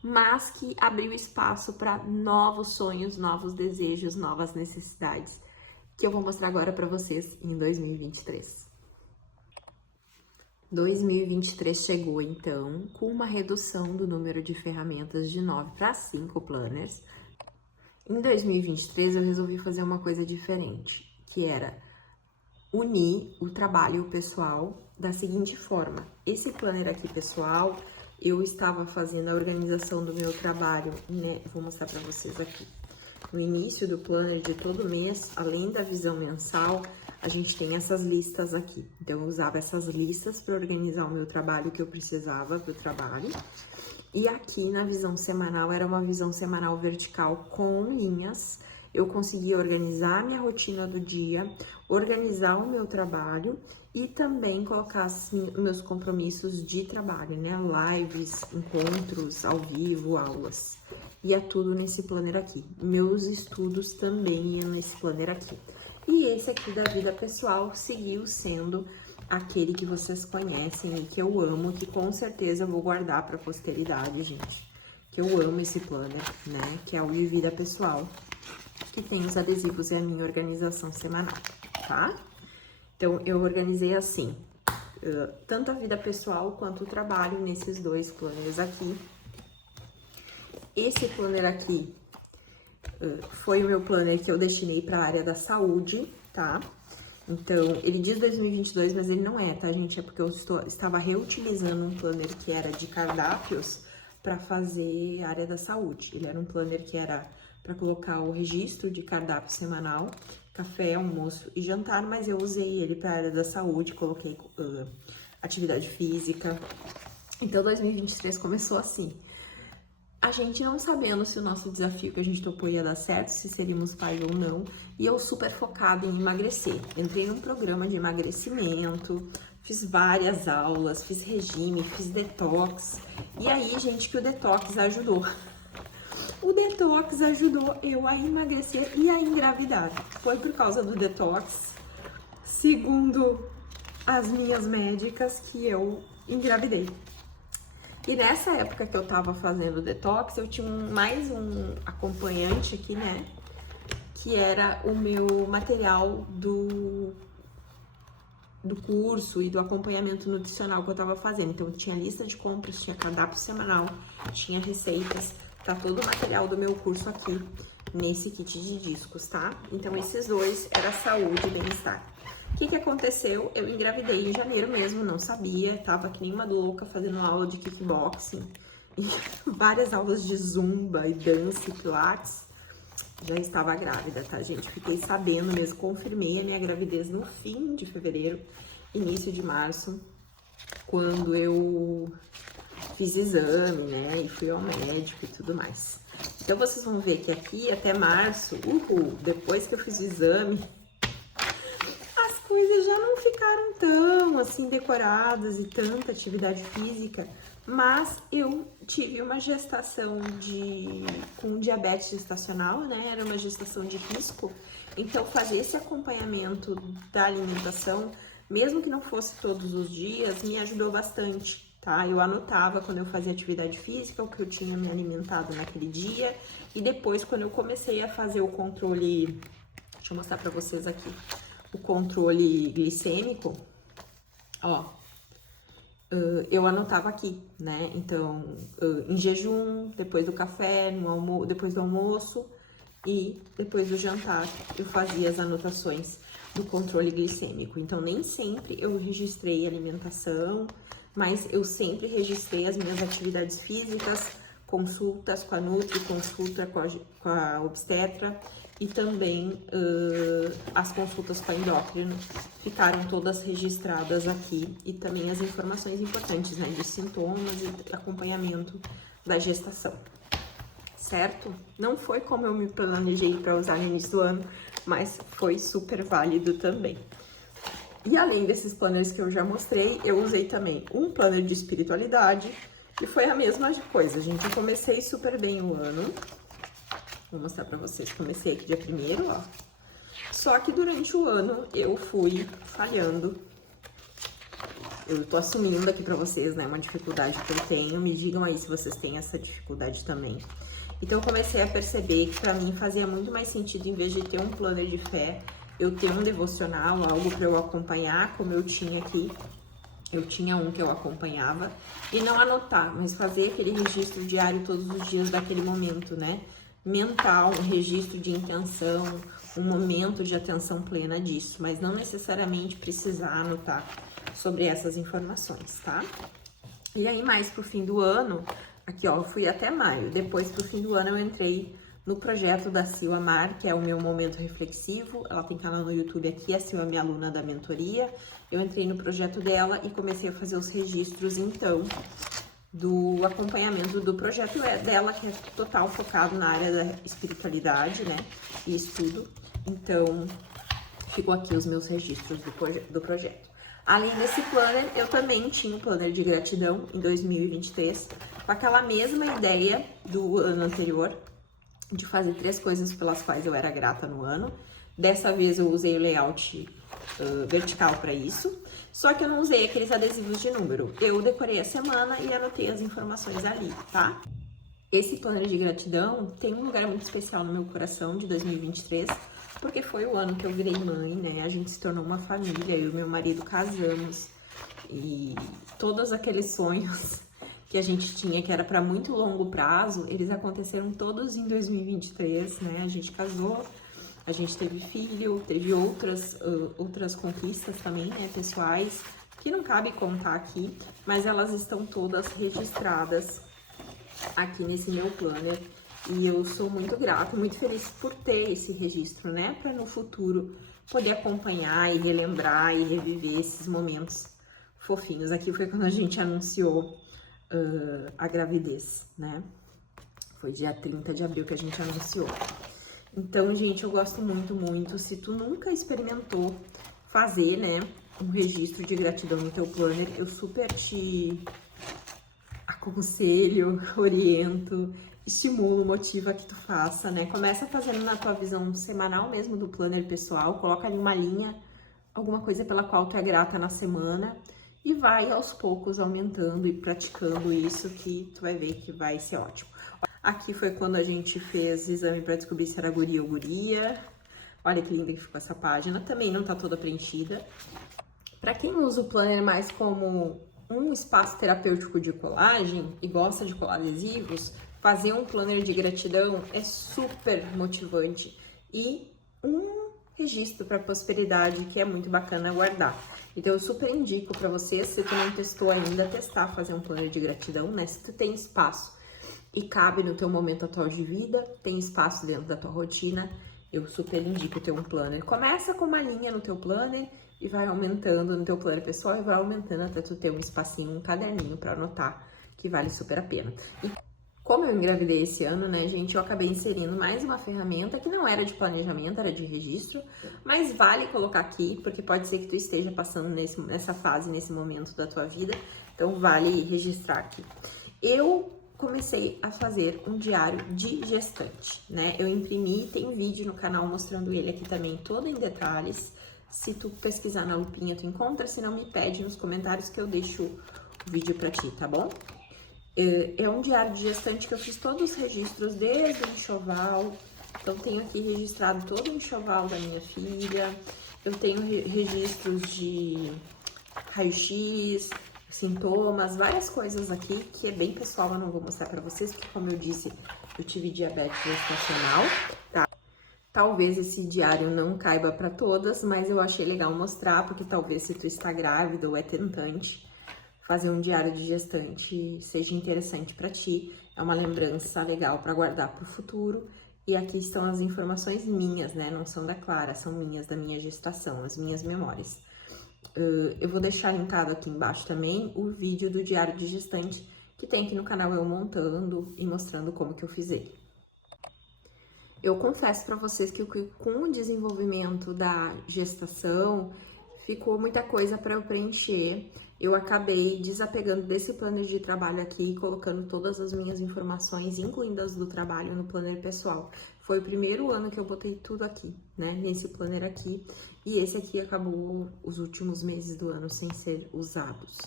mas que abriu espaço para novos sonhos, novos desejos, novas necessidades, que eu vou mostrar agora para vocês em 2023. 2023 chegou, então, com uma redução do número de ferramentas de 9 para 5 planners. Em 2023, eu resolvi fazer uma coisa diferente, que era unir o trabalho pessoal da seguinte forma. Esse planner aqui, pessoal, eu estava fazendo a organização do meu trabalho, né? Vou mostrar para vocês aqui. No início do planner de todo mês, além da visão mensal, a gente tem essas listas aqui. Então, eu usava essas listas para organizar o meu trabalho que eu precisava para o trabalho. E aqui na visão semanal, era uma visão semanal vertical com linhas. Eu conseguia organizar a minha rotina do dia, organizar o meu trabalho e também colocar assim, meus compromissos de trabalho, né? Lives, encontros ao vivo, aulas. E é tudo nesse planner aqui. Meus estudos também iam nesse planner aqui. E esse aqui da vida pessoal seguiu sendo aquele que vocês conhecem e que eu amo, que com certeza eu vou guardar para a posteridade, gente. Que eu amo esse planner, né? Que é o de vida pessoal, que tem os adesivos e a minha organização semanal, tá? Então, eu organizei assim, tanto a vida pessoal quanto o trabalho nesses dois planners aqui. Esse planner aqui foi o meu planner que eu destinei para a área da saúde, tá? Então, ele diz 2022, mas ele não é, tá, gente? É porque eu estava reutilizando um planner que era de cardápios para fazer a área da saúde. Ele era um planner que era para colocar o registro de cardápio semanal, café, almoço e jantar, mas eu usei ele para a área da saúde, coloquei atividade física. Então 2023 começou assim. A gente não sabendo se o nosso desafio que a gente topou ia dar certo, se seríamos pais ou não, e eu super focada em emagrecer. Entrei num programa de emagrecimento, fiz várias aulas, fiz regime, fiz detox, e aí, gente, que o detox ajudou. O detox ajudou eu a emagrecer e a engravidar. Foi por causa do detox, segundo as minhas médicas, que eu engravidei. E nessa época que eu tava fazendo detox, eu tinha mais um acompanhante aqui, né? Que era o meu material do curso e do acompanhamento nutricional que eu tava fazendo. Então, tinha lista de compras, tinha cardápio semanal, tinha receitas, tá todo o material do meu curso aqui, nesse kit de discos, tá? Então, esses dois era saúde e bem-estar. O que aconteceu? Eu engravidei em janeiro mesmo, não sabia, tava que nem uma louca fazendo aula de kickboxing e várias aulas de zumba e dança e pilates. Já estava grávida, tá, gente? Fiquei sabendo mesmo, confirmei a minha gravidez no fim de fevereiro, início de março, quando eu fiz exame, né, e fui ao médico e tudo mais. Então, vocês vão ver que aqui até março, depois que eu fiz o exame, as coisas já não ficaram tão assim decoradas e tanta atividade física, mas eu tive uma gestação com diabetes gestacional, né? Era uma gestação de risco, então fazer esse acompanhamento da alimentação, mesmo que não fosse todos os dias, me ajudou bastante, tá? Eu anotava quando eu fazia atividade física o que eu tinha me alimentado naquele dia, e depois quando eu comecei a fazer o controle, deixa eu mostrar pra vocês aqui, o controle glicêmico, ó, eu anotava aqui, né? Então, em jejum, depois do café, depois do almoço e depois do jantar, eu fazia as anotações do controle glicêmico. Então, nem sempre eu registrei alimentação, mas eu sempre registrei as minhas atividades físicas, consultas com a Nutri, consulta com a obstetra, e também as consultas com a endócrino ficaram todas registradas aqui, e também as informações importantes, né, de sintomas e acompanhamento da gestação, certo? Não foi como eu me planejei para usar no início do ano, mas foi super válido também. E além desses planners que eu já mostrei, eu usei também um planner de espiritualidade, e foi a mesma coisa, gente. Eu comecei super bem o ano. Vou mostrar pra vocês. Comecei aqui dia 1º, ó. Só que durante o ano eu fui falhando. Eu tô assumindo aqui pra vocês, né, uma dificuldade que eu tenho. Me digam aí se vocês têm essa dificuldade também. Então eu comecei a perceber que pra mim fazia muito mais sentido, em vez de ter um planner de fé, eu ter um devocional, algo pra eu acompanhar, como eu tinha aqui. Eu tinha um que eu acompanhava, e não anotar, mas fazer aquele registro diário todos os dias daquele momento, né? Mental, um registro de intenção, um momento de atenção plena disso, mas não necessariamente precisar anotar sobre essas informações, tá? E aí, mais pro fim do ano, aqui ó, eu fui até maio, depois pro fim do ano eu entrei no projeto da Sil Amar, que é o meu momento reflexivo. Ela tem canal no YouTube aqui, a Sil é minha aluna da mentoria. Eu entrei no projeto dela e comecei a fazer os registros, então, do acompanhamento do projeto dela, que é total focado na área da espiritualidade, né, e estudo. Então, ficou aqui os meus registros do projeto. Além desse planner, eu também tinha um planner de gratidão em 2023, com aquela mesma ideia do ano anterior, de fazer 3 coisas pelas quais eu era grata no ano. Dessa vez eu usei o layout vertical para isso, só que eu não usei aqueles adesivos de número. Eu decorei a semana e anotei as informações ali, tá? Esse planner de gratidão tem um lugar muito especial no meu coração de 2023, porque foi o ano que eu virei mãe, né? A gente se tornou uma família, eu e meu marido casamos, e todos aqueles sonhos que a gente tinha, que era para muito longo prazo, eles aconteceram todos em 2023, né? A gente casou, a gente teve filho, teve outras conquistas também, né, pessoais, que não cabe contar aqui, mas elas estão todas registradas aqui nesse meu planner. E eu sou muito grata, muito feliz por ter esse registro, né? Para no futuro poder acompanhar e relembrar e reviver esses momentos fofinhos. Aqui foi quando a gente anunciou a gravidez, né? Foi dia 30 de abril que a gente anunciou. Então, gente, eu gosto muito, muito. Se tu nunca experimentou fazer, né, um registro de gratidão no teu planner, eu super te aconselho, oriento, estimulo, motiva que tu faça, né? Começa fazendo na tua visão semanal mesmo do planner pessoal, coloca ali uma linha, alguma coisa pela qual tu é grata na semana e vai aos poucos aumentando e praticando isso que tu vai ver que vai ser ótimo. Aqui foi quando a gente fez exame para descobrir se era guria ou guria. Olha que linda que ficou essa página. Também não tá toda preenchida. Para quem usa o planner mais como um espaço terapêutico de colagem e gosta de colar adesivos, fazer um planner de gratidão é super motivante e um registro para prosperidade que é muito bacana guardar. Então eu super indico para você, se tu não testou ainda, testar fazer um planner de gratidão, né? Se tu tem espaço e cabe no teu momento atual de vida, tem espaço dentro da tua rotina, eu super indico ter um planner. Começa com uma linha no teu planner e vai aumentando no teu planner pessoal e vai aumentando até tu ter um espacinho, um caderninho para anotar, que vale super a pena. E como eu engravidei esse ano, né, gente, eu acabei inserindo mais uma ferramenta que não era de planejamento, era de registro, mas vale colocar aqui, porque pode ser que tu esteja passando nessa fase, nesse momento da tua vida, então vale registrar aqui. Eu comecei a fazer um diário de gestante, né? Eu imprimi, tem vídeo no canal mostrando ele aqui também, todo em detalhes. Se tu pesquisar na lupinha, tu encontra, se não me pede nos comentários que eu deixo o vídeo pra ti, tá bom? É um diário de gestante que eu fiz todos os registros desde o enxoval. Então, tenho aqui registrado todo o enxoval da minha filha. Eu tenho registros de raio-x, sintomas, várias coisas aqui que é bem pessoal, eu não vou mostrar pra vocês, porque como eu disse, eu tive diabetes gestacional, tá? Talvez esse diário não caiba pra todas, mas eu achei legal mostrar, porque talvez se tu está grávida ou é tentante, fazer um diário de gestante seja interessante pra ti, é uma lembrança legal pra guardar pro futuro. E aqui estão as informações minhas, né? Não são da Clara, são minhas, da minha gestação, as minhas memórias. Eu vou deixar linkado aqui embaixo também o vídeo do diário de gestante que tem aqui no canal eu montando e mostrando como que eu fiz ele. Eu confesso para vocês que com o desenvolvimento da gestação ficou muita coisa para eu preencher. Eu acabei desapegando desse planner de trabalho aqui e colocando todas as minhas informações, incluindo as do trabalho, no planner pessoal. Foi o primeiro ano que eu botei tudo aqui, né, nesse planner aqui. E esse aqui acabou os últimos meses do ano sem ser usados.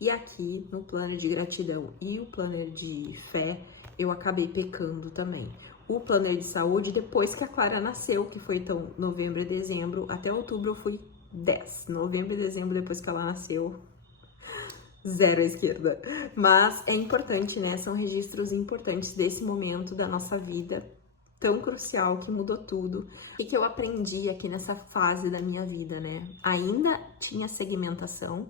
E aqui, no planner de gratidão e o planner de fé, eu acabei pecando também. O planner de saúde, depois que a Clara nasceu, que foi então novembro e dezembro, até outubro eu fui 10. Novembro e dezembro, depois que ela nasceu, 0 à esquerda. Mas é importante, né? São registros importantes desse momento da nossa vida, tão crucial, que mudou tudo. O que eu aprendi aqui nessa fase da minha vida, né? Ainda tinha segmentação,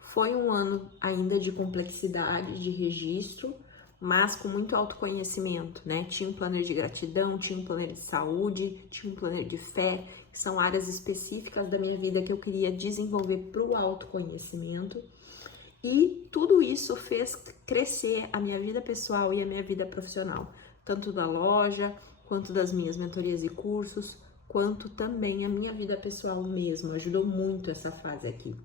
foi um ano ainda de complexidade, de registro, mas com muito autoconhecimento, né? Tinha um planner de gratidão, tinha um planner de saúde, tinha um planner de fé, que são áreas específicas da minha vida que eu queria desenvolver para o autoconhecimento. E tudo isso fez crescer a minha vida pessoal e a minha vida profissional, tanto da loja, quanto das minhas mentorias e cursos, quanto também a minha vida pessoal mesmo. Ajudou muito essa fase aqui.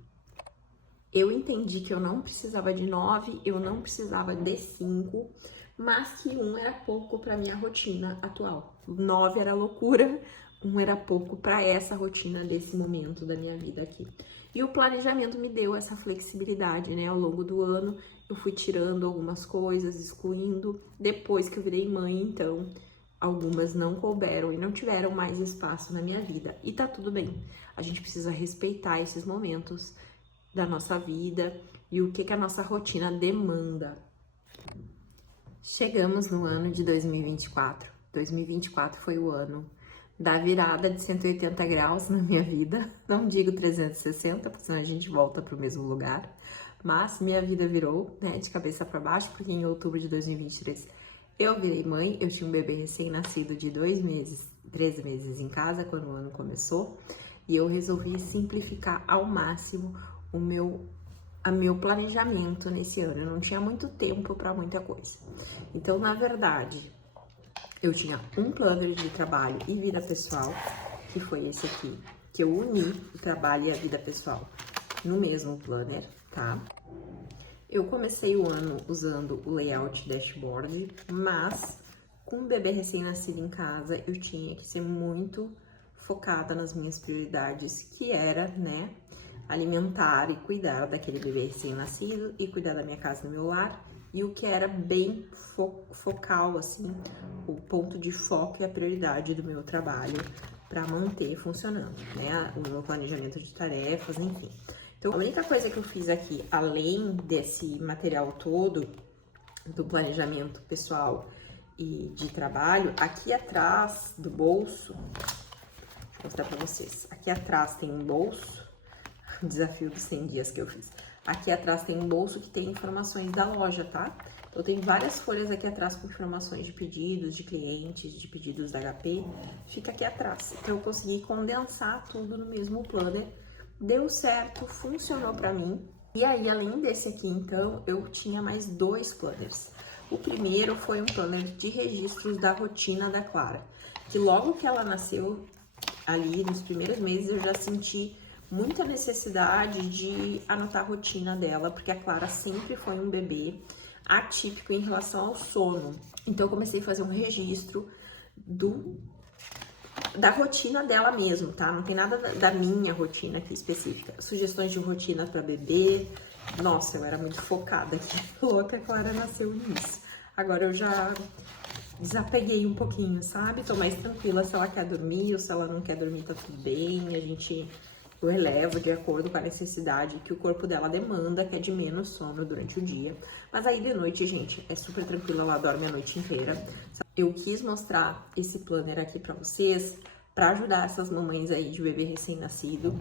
Eu entendi que eu não precisava de 9, eu não precisava de 5, mas que 1 era pouco para minha rotina atual. 9 era loucura, 1 era pouco para essa rotina desse momento da minha vida aqui. E o planejamento me deu essa flexibilidade, né? Ao longo do ano eu fui tirando algumas coisas, excluindo. Depois que eu virei mãe, então, algumas não couberam e não tiveram mais espaço na minha vida. E tá tudo bem. A gente precisa respeitar esses momentos da nossa vida e o que a nossa rotina demanda. Chegamos no ano de 2024. 2024 foi o ano da virada de 180 graus na minha vida. Não digo 360, porque senão a gente volta para o mesmo lugar. Mas minha vida virou, né, de cabeça para baixo, porque em outubro de 2023 Eu virei mãe, eu tinha um bebê recém-nascido de 2 meses, 3 meses em casa quando o ano começou, e eu resolvi simplificar ao máximo meu planejamento nesse ano. Eu não tinha muito tempo para muita coisa. Então, na verdade, eu tinha um planner de trabalho e vida pessoal, que foi esse aqui, que eu uni o trabalho e a vida pessoal no mesmo planner, tá? Eu comecei o ano usando o layout dashboard, mas com um bebê recém-nascido em casa, eu tinha que ser muito focada nas minhas prioridades, que era, né, alimentar e cuidar daquele bebê recém-nascido e cuidar da minha casa e do meu lar. E o que era bem focal, assim, o ponto de foco e a prioridade do meu trabalho para manter funcionando, né, o meu planejamento de tarefas, enfim. Então, a única coisa que eu fiz aqui, além desse material todo, do planejamento pessoal e de trabalho, aqui atrás do bolso, vou mostrar pra vocês, aqui atrás tem um bolso, desafio dos 100 dias que eu fiz. Aqui atrás tem um bolso que tem informações da loja, tá? Então, tem várias folhas aqui atrás com informações de pedidos, de clientes, de pedidos da HP, fica aqui atrás. Então, eu consegui condensar tudo no mesmo planner. Deu certo, funcionou pra mim. E aí, além desse aqui, então, eu tinha mais 2 planners. O primeiro foi um planner de registros da rotina da Clara, que logo que ela nasceu, ali nos primeiros meses, eu já senti muita necessidade de anotar a rotina dela, porque a Clara sempre foi um bebê atípico em relação ao sono. Então, eu comecei a fazer um registro da rotina dela mesmo, tá? Não tem nada da minha rotina aqui específica. Sugestões de rotina para bebê. Nossa, eu era muito focada aqui. Louca, a Clara nasceu nisso. Agora eu já desapeguei um pouquinho, sabe? Tô mais tranquila se ela quer dormir ou se ela não quer dormir, tá tudo bem. Eu relevo de acordo com a necessidade que o corpo dela demanda, que é de menos sono durante o dia. Mas aí de noite, gente, é super tranquila, ela dorme a noite inteira. Eu quis mostrar esse planner aqui pra vocês, pra ajudar essas mamães aí de bebê recém-nascido,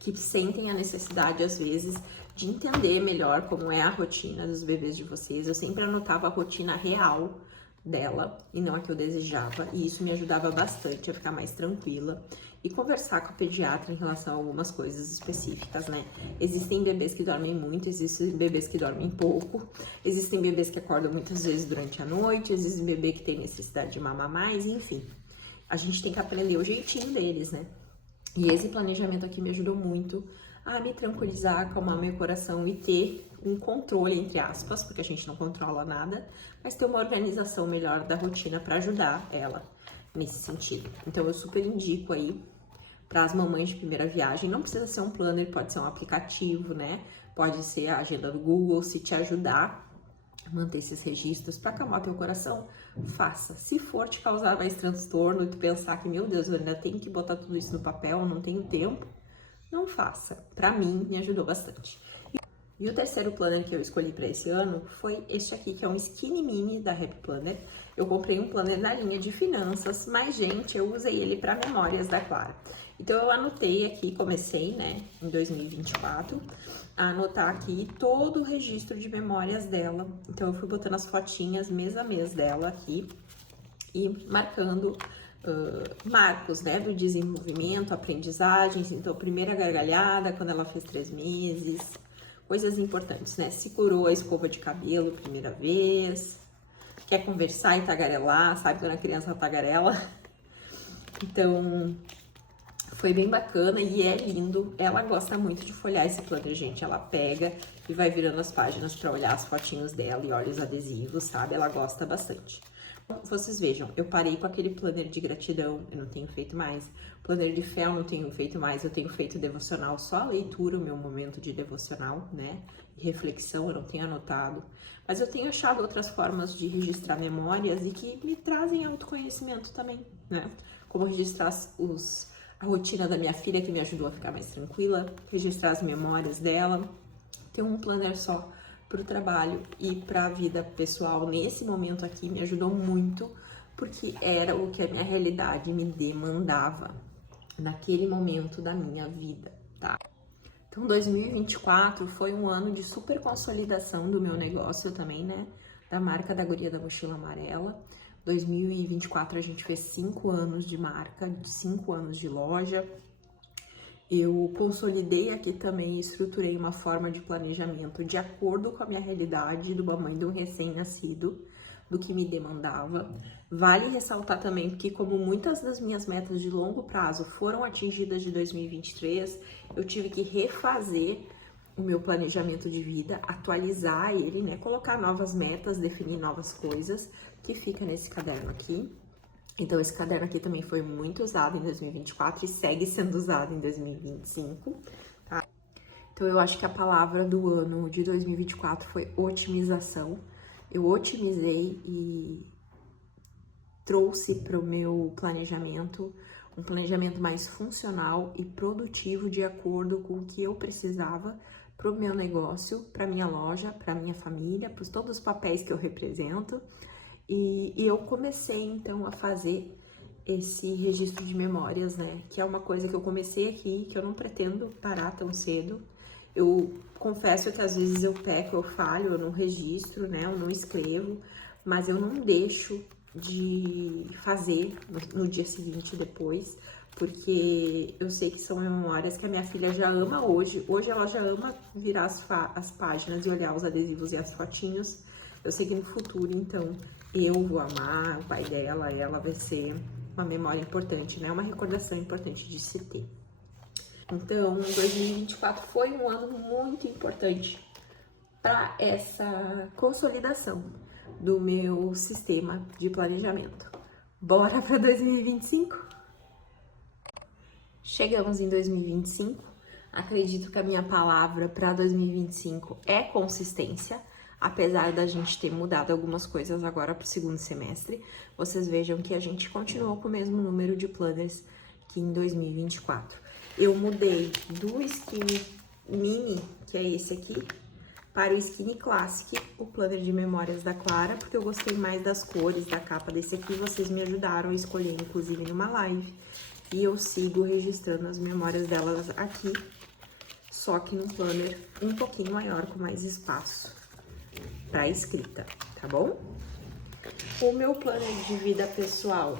que sentem a necessidade, às vezes, de entender melhor como é a rotina dos bebês de vocês. Eu sempre anotava a rotina real dela e não a que eu desejava, e isso me ajudava bastante a ficar mais tranquila e conversar com a pediatra em relação a algumas coisas específicas, né? Existem bebês que dormem muito, existem bebês que dormem pouco, existem bebês que acordam muitas vezes durante a noite, existem bebês que têm necessidade de mamar mais, enfim. A gente tem que aprender o jeitinho deles, né? E esse planejamento aqui me ajudou muito a me tranquilizar, acalmar meu coração e ter um controle, entre aspas, porque a gente não controla nada, mas ter uma organização melhor da rotina para ajudar ela nesse sentido. Então, eu super indico aí para as mamães de primeira viagem. Não precisa ser um planner, pode ser um aplicativo, né? Pode ser a agenda do Google, se te ajudar a manter esses registros para acalmar teu coração, faça. Se for te causar mais transtorno e tu pensar que, meu Deus, eu ainda tenho que botar tudo isso no papel, não tenho tempo, não faça. Para mim, me ajudou bastante. E o terceiro planner que eu escolhi para esse ano foi este aqui, que é um Skinny Mini da Happy Planner. Eu comprei um planner na linha de finanças, mas, gente, eu usei ele para memórias da Clara. Então, eu anotei aqui, comecei, né, em 2024, a anotar aqui todo o registro de memórias dela. Então, eu fui botando as fotinhas mês a mês dela aqui e marcando marcos, né, do desenvolvimento, aprendizagens. Então, primeira gargalhada, quando ela fez 3 meses, coisas importantes, né? Se curou a escova de cabelo primeira vez, quer conversar e tagarelar, sabe quando a criança tagarela? Então, foi bem bacana e é lindo. Ela gosta muito de folhear esse planner, gente. Ela pega e vai virando as páginas para olhar as fotinhos dela e olha os adesivos, sabe? Ela gosta bastante. Vocês vejam, eu parei com aquele planner de gratidão, eu não tenho feito mais. Planner de fé eu não tenho feito mais, eu tenho feito devocional, só a leitura, o meu momento de devocional, né? E reflexão, eu não tenho anotado. Mas eu tenho achado outras formas de registrar memórias e que me trazem autoconhecimento também, né? Como registrar a rotina da minha filha, que me ajudou a ficar mais tranquila, registrar as memórias dela, ter um planner só para o trabalho e para a vida pessoal nesse momento aqui me ajudou muito, porque era o que a minha realidade me demandava naquele momento da minha vida, tá? Então, 2024 foi um ano de super consolidação do meu negócio também, né? da marca da Guria da Mochila Amarela. 2024 a gente fez 5 anos de marca, 5 anos de loja. Eu consolidei aqui também e estruturei uma forma de planejamento de acordo com a minha realidade do mamãe de um recém-nascido, do que me demandava. Vale ressaltar também que, como muitas das minhas metas de longo prazo foram atingidas de 2023, eu tive que refazer o meu planejamento de vida, atualizar ele, né? Colocar novas metas, definir novas coisas, que fica nesse caderno aqui. Então, esse caderno aqui também foi muito usado em 2024 e segue sendo usado em 2025, tá? Então, eu acho que a palavra do ano de 2024 foi otimização. Eu otimizei e trouxe para o meu planejamento um planejamento mais funcional e produtivo de acordo com o que eu precisava para o meu negócio, para minha loja, para minha família, para todos os papéis que eu represento. E eu comecei então a fazer esse registro de memórias, né? Que é uma coisa que eu comecei aqui, que eu não pretendo parar tão cedo. Eu confesso que às vezes eu peco, eu falho, eu não registro, né? Eu não escrevo, mas eu não deixo de fazer no dia seguinte, depois, porque eu sei que são memórias que a minha filha já ama hoje. Hoje ela já ama virar as páginas e olhar os adesivos e as fotinhos. Eu sei que no futuro, então, eu vou amar, o pai dela, ela vai ser uma memória importante, né? Uma recordação importante de se ter. Então, 2024 foi um ano muito importante para essa consolidação do meu sistema de planejamento. Bora para 2025? Chegamos em 2025. Acredito que a minha palavra para 2025 é consistência. Apesar da gente ter mudado algumas coisas agora para o segundo semestre, vocês vejam que a gente continuou com o mesmo número de planners que em 2024. Eu mudei do Skinny Mini, que é esse aqui, para o Skinny Classic, o planner de memórias da Clara, porque eu gostei mais das cores da capa desse aqui. Vocês me ajudaram a escolher, inclusive, numa live. E eu sigo registrando as memórias delas aqui, só que num planner um pouquinho maior, com mais espaço para escrita, tá bom? O meu planner de vida pessoal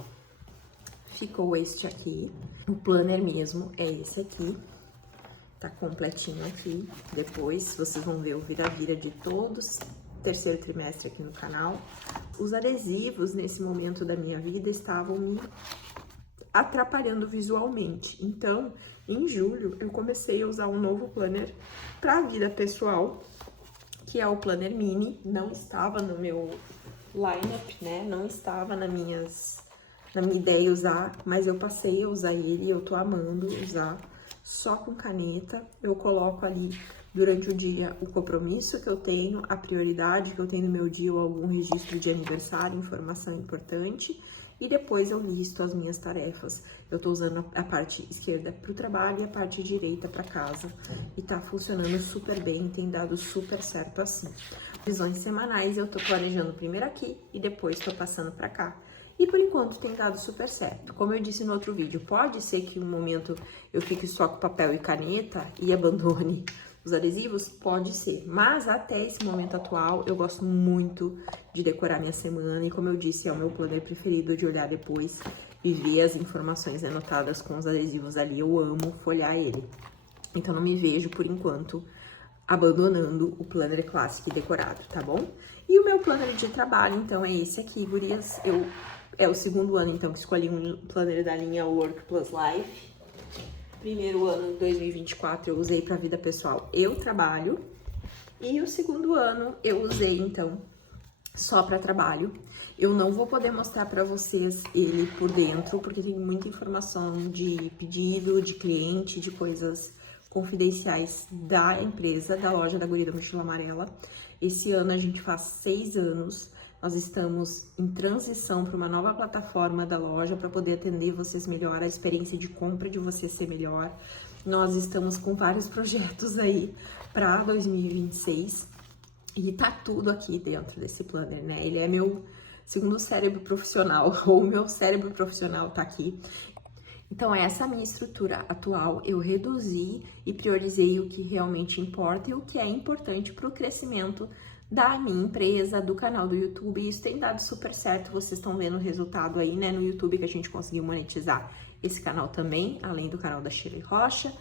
ficou este aqui. O planner mesmo é esse aqui. Tá completinho aqui. Depois vocês vão ver o vira-vira de todos terceiro trimestre aqui no canal. Os adesivos nesse momento da minha vida estavam me atrapalhando visualmente. Então, em julho, eu comecei a usar um novo planner para a vida pessoal, que é o Planner Mini. Não estava no meu lineup, né? Não estava na minha ideia usar, mas eu passei a usar ele e eu tô amando usar só com caneta. Eu coloco ali durante o dia o compromisso que eu tenho, a prioridade que eu tenho no meu dia ou algum registro de aniversário, informação importante. E depois eu listo as minhas tarefas. Eu tô usando a parte esquerda pro trabalho e a parte direita pra casa. E tá funcionando super bem, tem dado super certo assim. Visões semanais eu tô planejando primeiro aqui e depois tô passando pra cá. E por enquanto tem dado super certo. Como eu disse no outro vídeo, pode ser que um momento eu fique só com papel e caneta e abandone os adesivos? Pode ser, mas até esse momento atual eu gosto muito de decorar minha semana e, como eu disse, é o meu planner preferido de olhar depois e ver as informações anotadas com os adesivos ali. Eu amo folhear ele, então não me vejo por enquanto abandonando o planner Classic decorado, tá bom? E o meu planner de trabalho, então, é esse aqui, gurias. É o segundo ano, então, que escolhi um planner da linha Work Plus Life. Primeiro ano, 2024, eu usei para vida pessoal e trabalho. E o segundo ano, eu usei, então, só para trabalho. Eu não vou poder mostrar para vocês ele por dentro, porque tem muita informação de pedido, de cliente, de coisas confidenciais da empresa, da loja da Guria da Mochila Amarela. Esse ano a gente faz 6 anos. Nós estamos em transição para uma nova plataforma da loja para poder atender vocês melhor, a experiência de compra de vocês ser melhor. Nós estamos com vários projetos aí para 2026 e tá tudo aqui dentro desse planner, né? Ele é meu segundo cérebro profissional, ou o meu cérebro profissional tá aqui. Então, essa é a minha estrutura atual. Eu reduzi e priorizei o que realmente importa e o que é importante para o crescimento da minha empresa, do canal do YouTube, e isso tem dado super certo, vocês estão vendo o resultado aí, né, no YouTube, que a gente conseguiu monetizar esse canal também, além do canal da Shirley Rocha,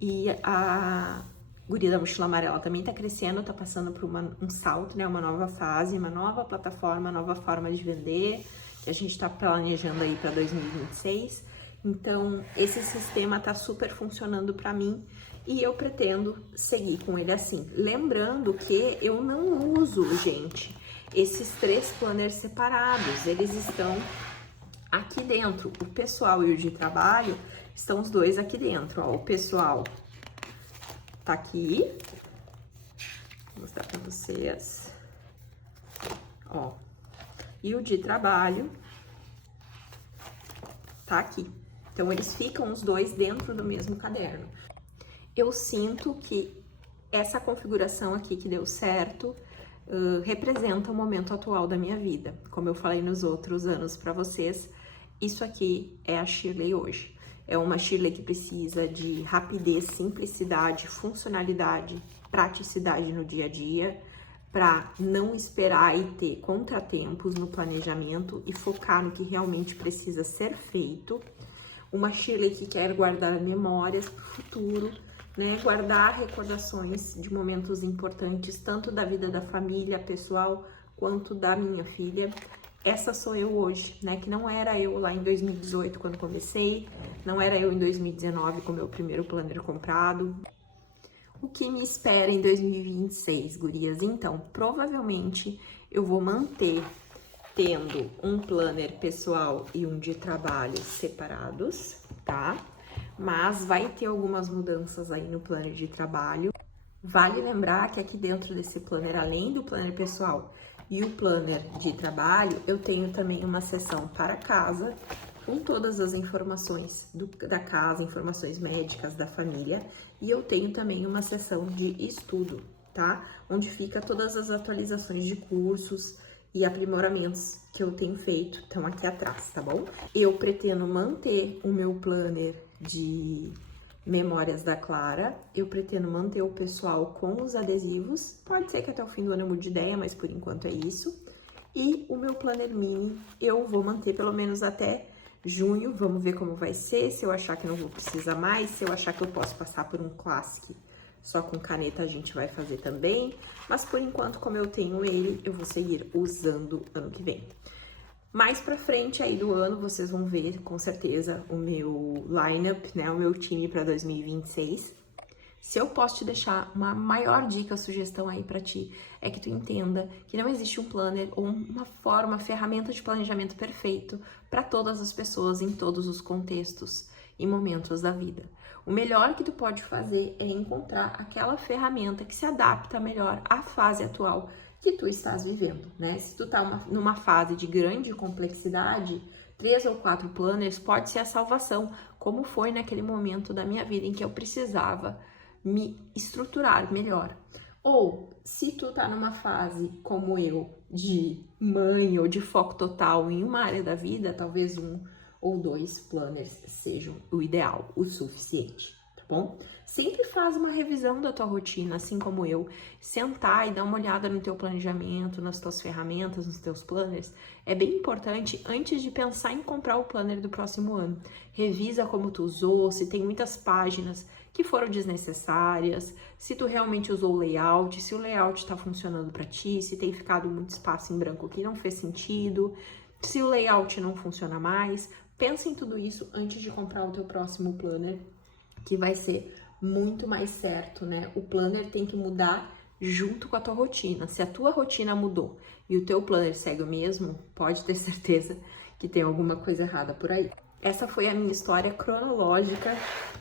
e a Guria da Mochila Amarela também tá crescendo, tá passando por um salto, né, uma nova fase, uma nova plataforma, nova forma de vender, que a gente tá planejando aí para 2026, então esse sistema tá super funcionando para mim, e eu pretendo seguir com ele assim. Lembrando que eu não uso, gente, esses 3 planners separados. Eles estão aqui dentro. O pessoal e o de trabalho estão os dois aqui dentro. Ó, o pessoal tá aqui. Vou mostrar pra vocês. Ó. E o de trabalho tá aqui. Então, eles ficam os dois dentro do mesmo caderno. Eu sinto que essa configuração aqui que deu certo representa o momento atual da minha vida. Como eu falei nos outros anos para vocês, isso aqui é a Shirley hoje. É uma Shirley que precisa de rapidez, simplicidade, funcionalidade, praticidade no dia a dia, para não esperar e ter contratempos no planejamento e focar no que realmente precisa ser feito. Uma Shirley que quer guardar memórias para o futuro, né, guardar recordações de momentos importantes, tanto da vida da família pessoal, quanto da minha filha. Essa sou eu hoje, né, que não era eu lá em 2018 quando comecei, não era eu em 2019 com o meu primeiro planner comprado. O que me espera em 2026, gurias? Então, provavelmente eu vou manter tendo um planner pessoal e um de trabalho separados, tá? Mas vai ter algumas mudanças aí no planner de trabalho. Vale lembrar que aqui dentro desse planner, além do planner pessoal e o planner de trabalho, eu tenho também uma seção para casa, com todas as informações da casa, informações médicas da família, e eu tenho também uma seção de estudo, tá? Onde fica todas as atualizações de cursos e aprimoramentos que eu tenho feito, estão aqui atrás, tá bom? Eu pretendo manter o meu planner de memórias da Clara, eu pretendo manter o pessoal com os adesivos, pode ser que até o fim do ano eu mude de ideia, mas por enquanto é isso. E o meu planner mini eu vou manter pelo menos até junho, vamos ver como vai ser, se eu achar que não vou precisar mais, se eu achar que eu posso passar por um Classic só com caneta a gente vai fazer também, mas por enquanto, como eu tenho ele, eu vou seguir usando ano que vem. Mais pra frente aí do ano, vocês vão ver com certeza o meu lineup, né, o meu time para 2026. Se eu posso te deixar uma maior dica, sugestão aí pra ti, é que tu entenda que não existe um planner ou uma forma, ferramenta de planejamento perfeito para todas as pessoas em todos os contextos e momentos da vida. O melhor que tu pode fazer é encontrar aquela ferramenta que se adapta melhor à fase atual que tu estás vivendo, né? Se tu tá numa fase de grande complexidade, 3 ou 4 planners pode ser a salvação, como foi naquele momento da minha vida em que eu precisava me estruturar melhor. Ou, se tu tá numa fase como eu, de mãe ou de foco total em uma área da vida, talvez 1 ou 2 planners sejam o ideal, o suficiente, tá bom? Sempre faz uma revisão da tua rotina, assim como eu. Sentar e dar uma olhada no teu planejamento, nas tuas ferramentas, nos teus planners, é bem importante antes de pensar em comprar o planner do próximo ano. Revisa como tu usou, se tem muitas páginas que foram desnecessárias, se tu realmente usou o layout, se o layout está funcionando para ti, se tem ficado muito espaço em branco que não fez sentido, se o layout não funciona mais. Pensa em tudo isso antes de comprar o teu próximo planner, que vai ser muito mais certo, né? O planner tem que mudar junto com a tua rotina. Se a tua rotina mudou e o teu planner segue o mesmo, pode ter certeza que tem alguma coisa errada por aí. Essa foi a minha história cronológica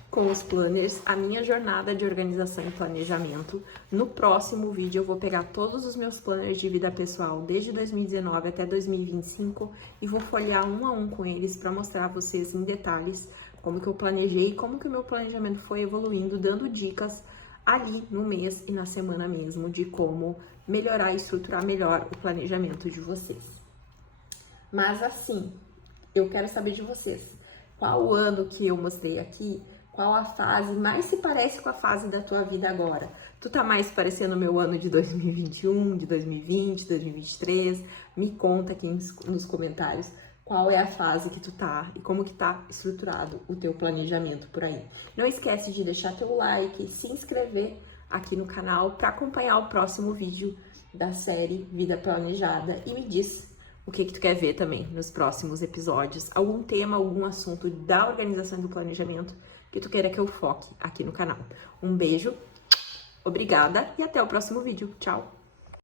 com os planners, a minha jornada de organização e planejamento. No próximo vídeo eu vou pegar todos os meus planners de vida pessoal desde 2019 até 2025 e vou folhear um a um com eles para mostrar a vocês em detalhes como que eu planejei, como que o meu planejamento foi evoluindo, dando dicas ali no mês e na semana mesmo de como melhorar e estruturar melhor o planejamento de vocês. Mas assim, eu quero saber de vocês, qual ano que eu mostrei aqui, Qual a fase mais se parece com a fase da tua vida agora? Tu tá mais parecendo o meu ano de 2021, de 2020, 2023? Me conta aqui nos comentários qual é a fase que tu tá e como que tá estruturado o teu planejamento por aí. Não esquece de deixar teu like, se inscrever aqui no canal para acompanhar o próximo vídeo da série Vida Planejada e me diz o que tu quer ver também nos próximos episódios, algum tema, algum assunto da organização e do planejamento que tu queira que eu foque aqui no canal. Um beijo, obrigada e até o próximo vídeo. Tchau!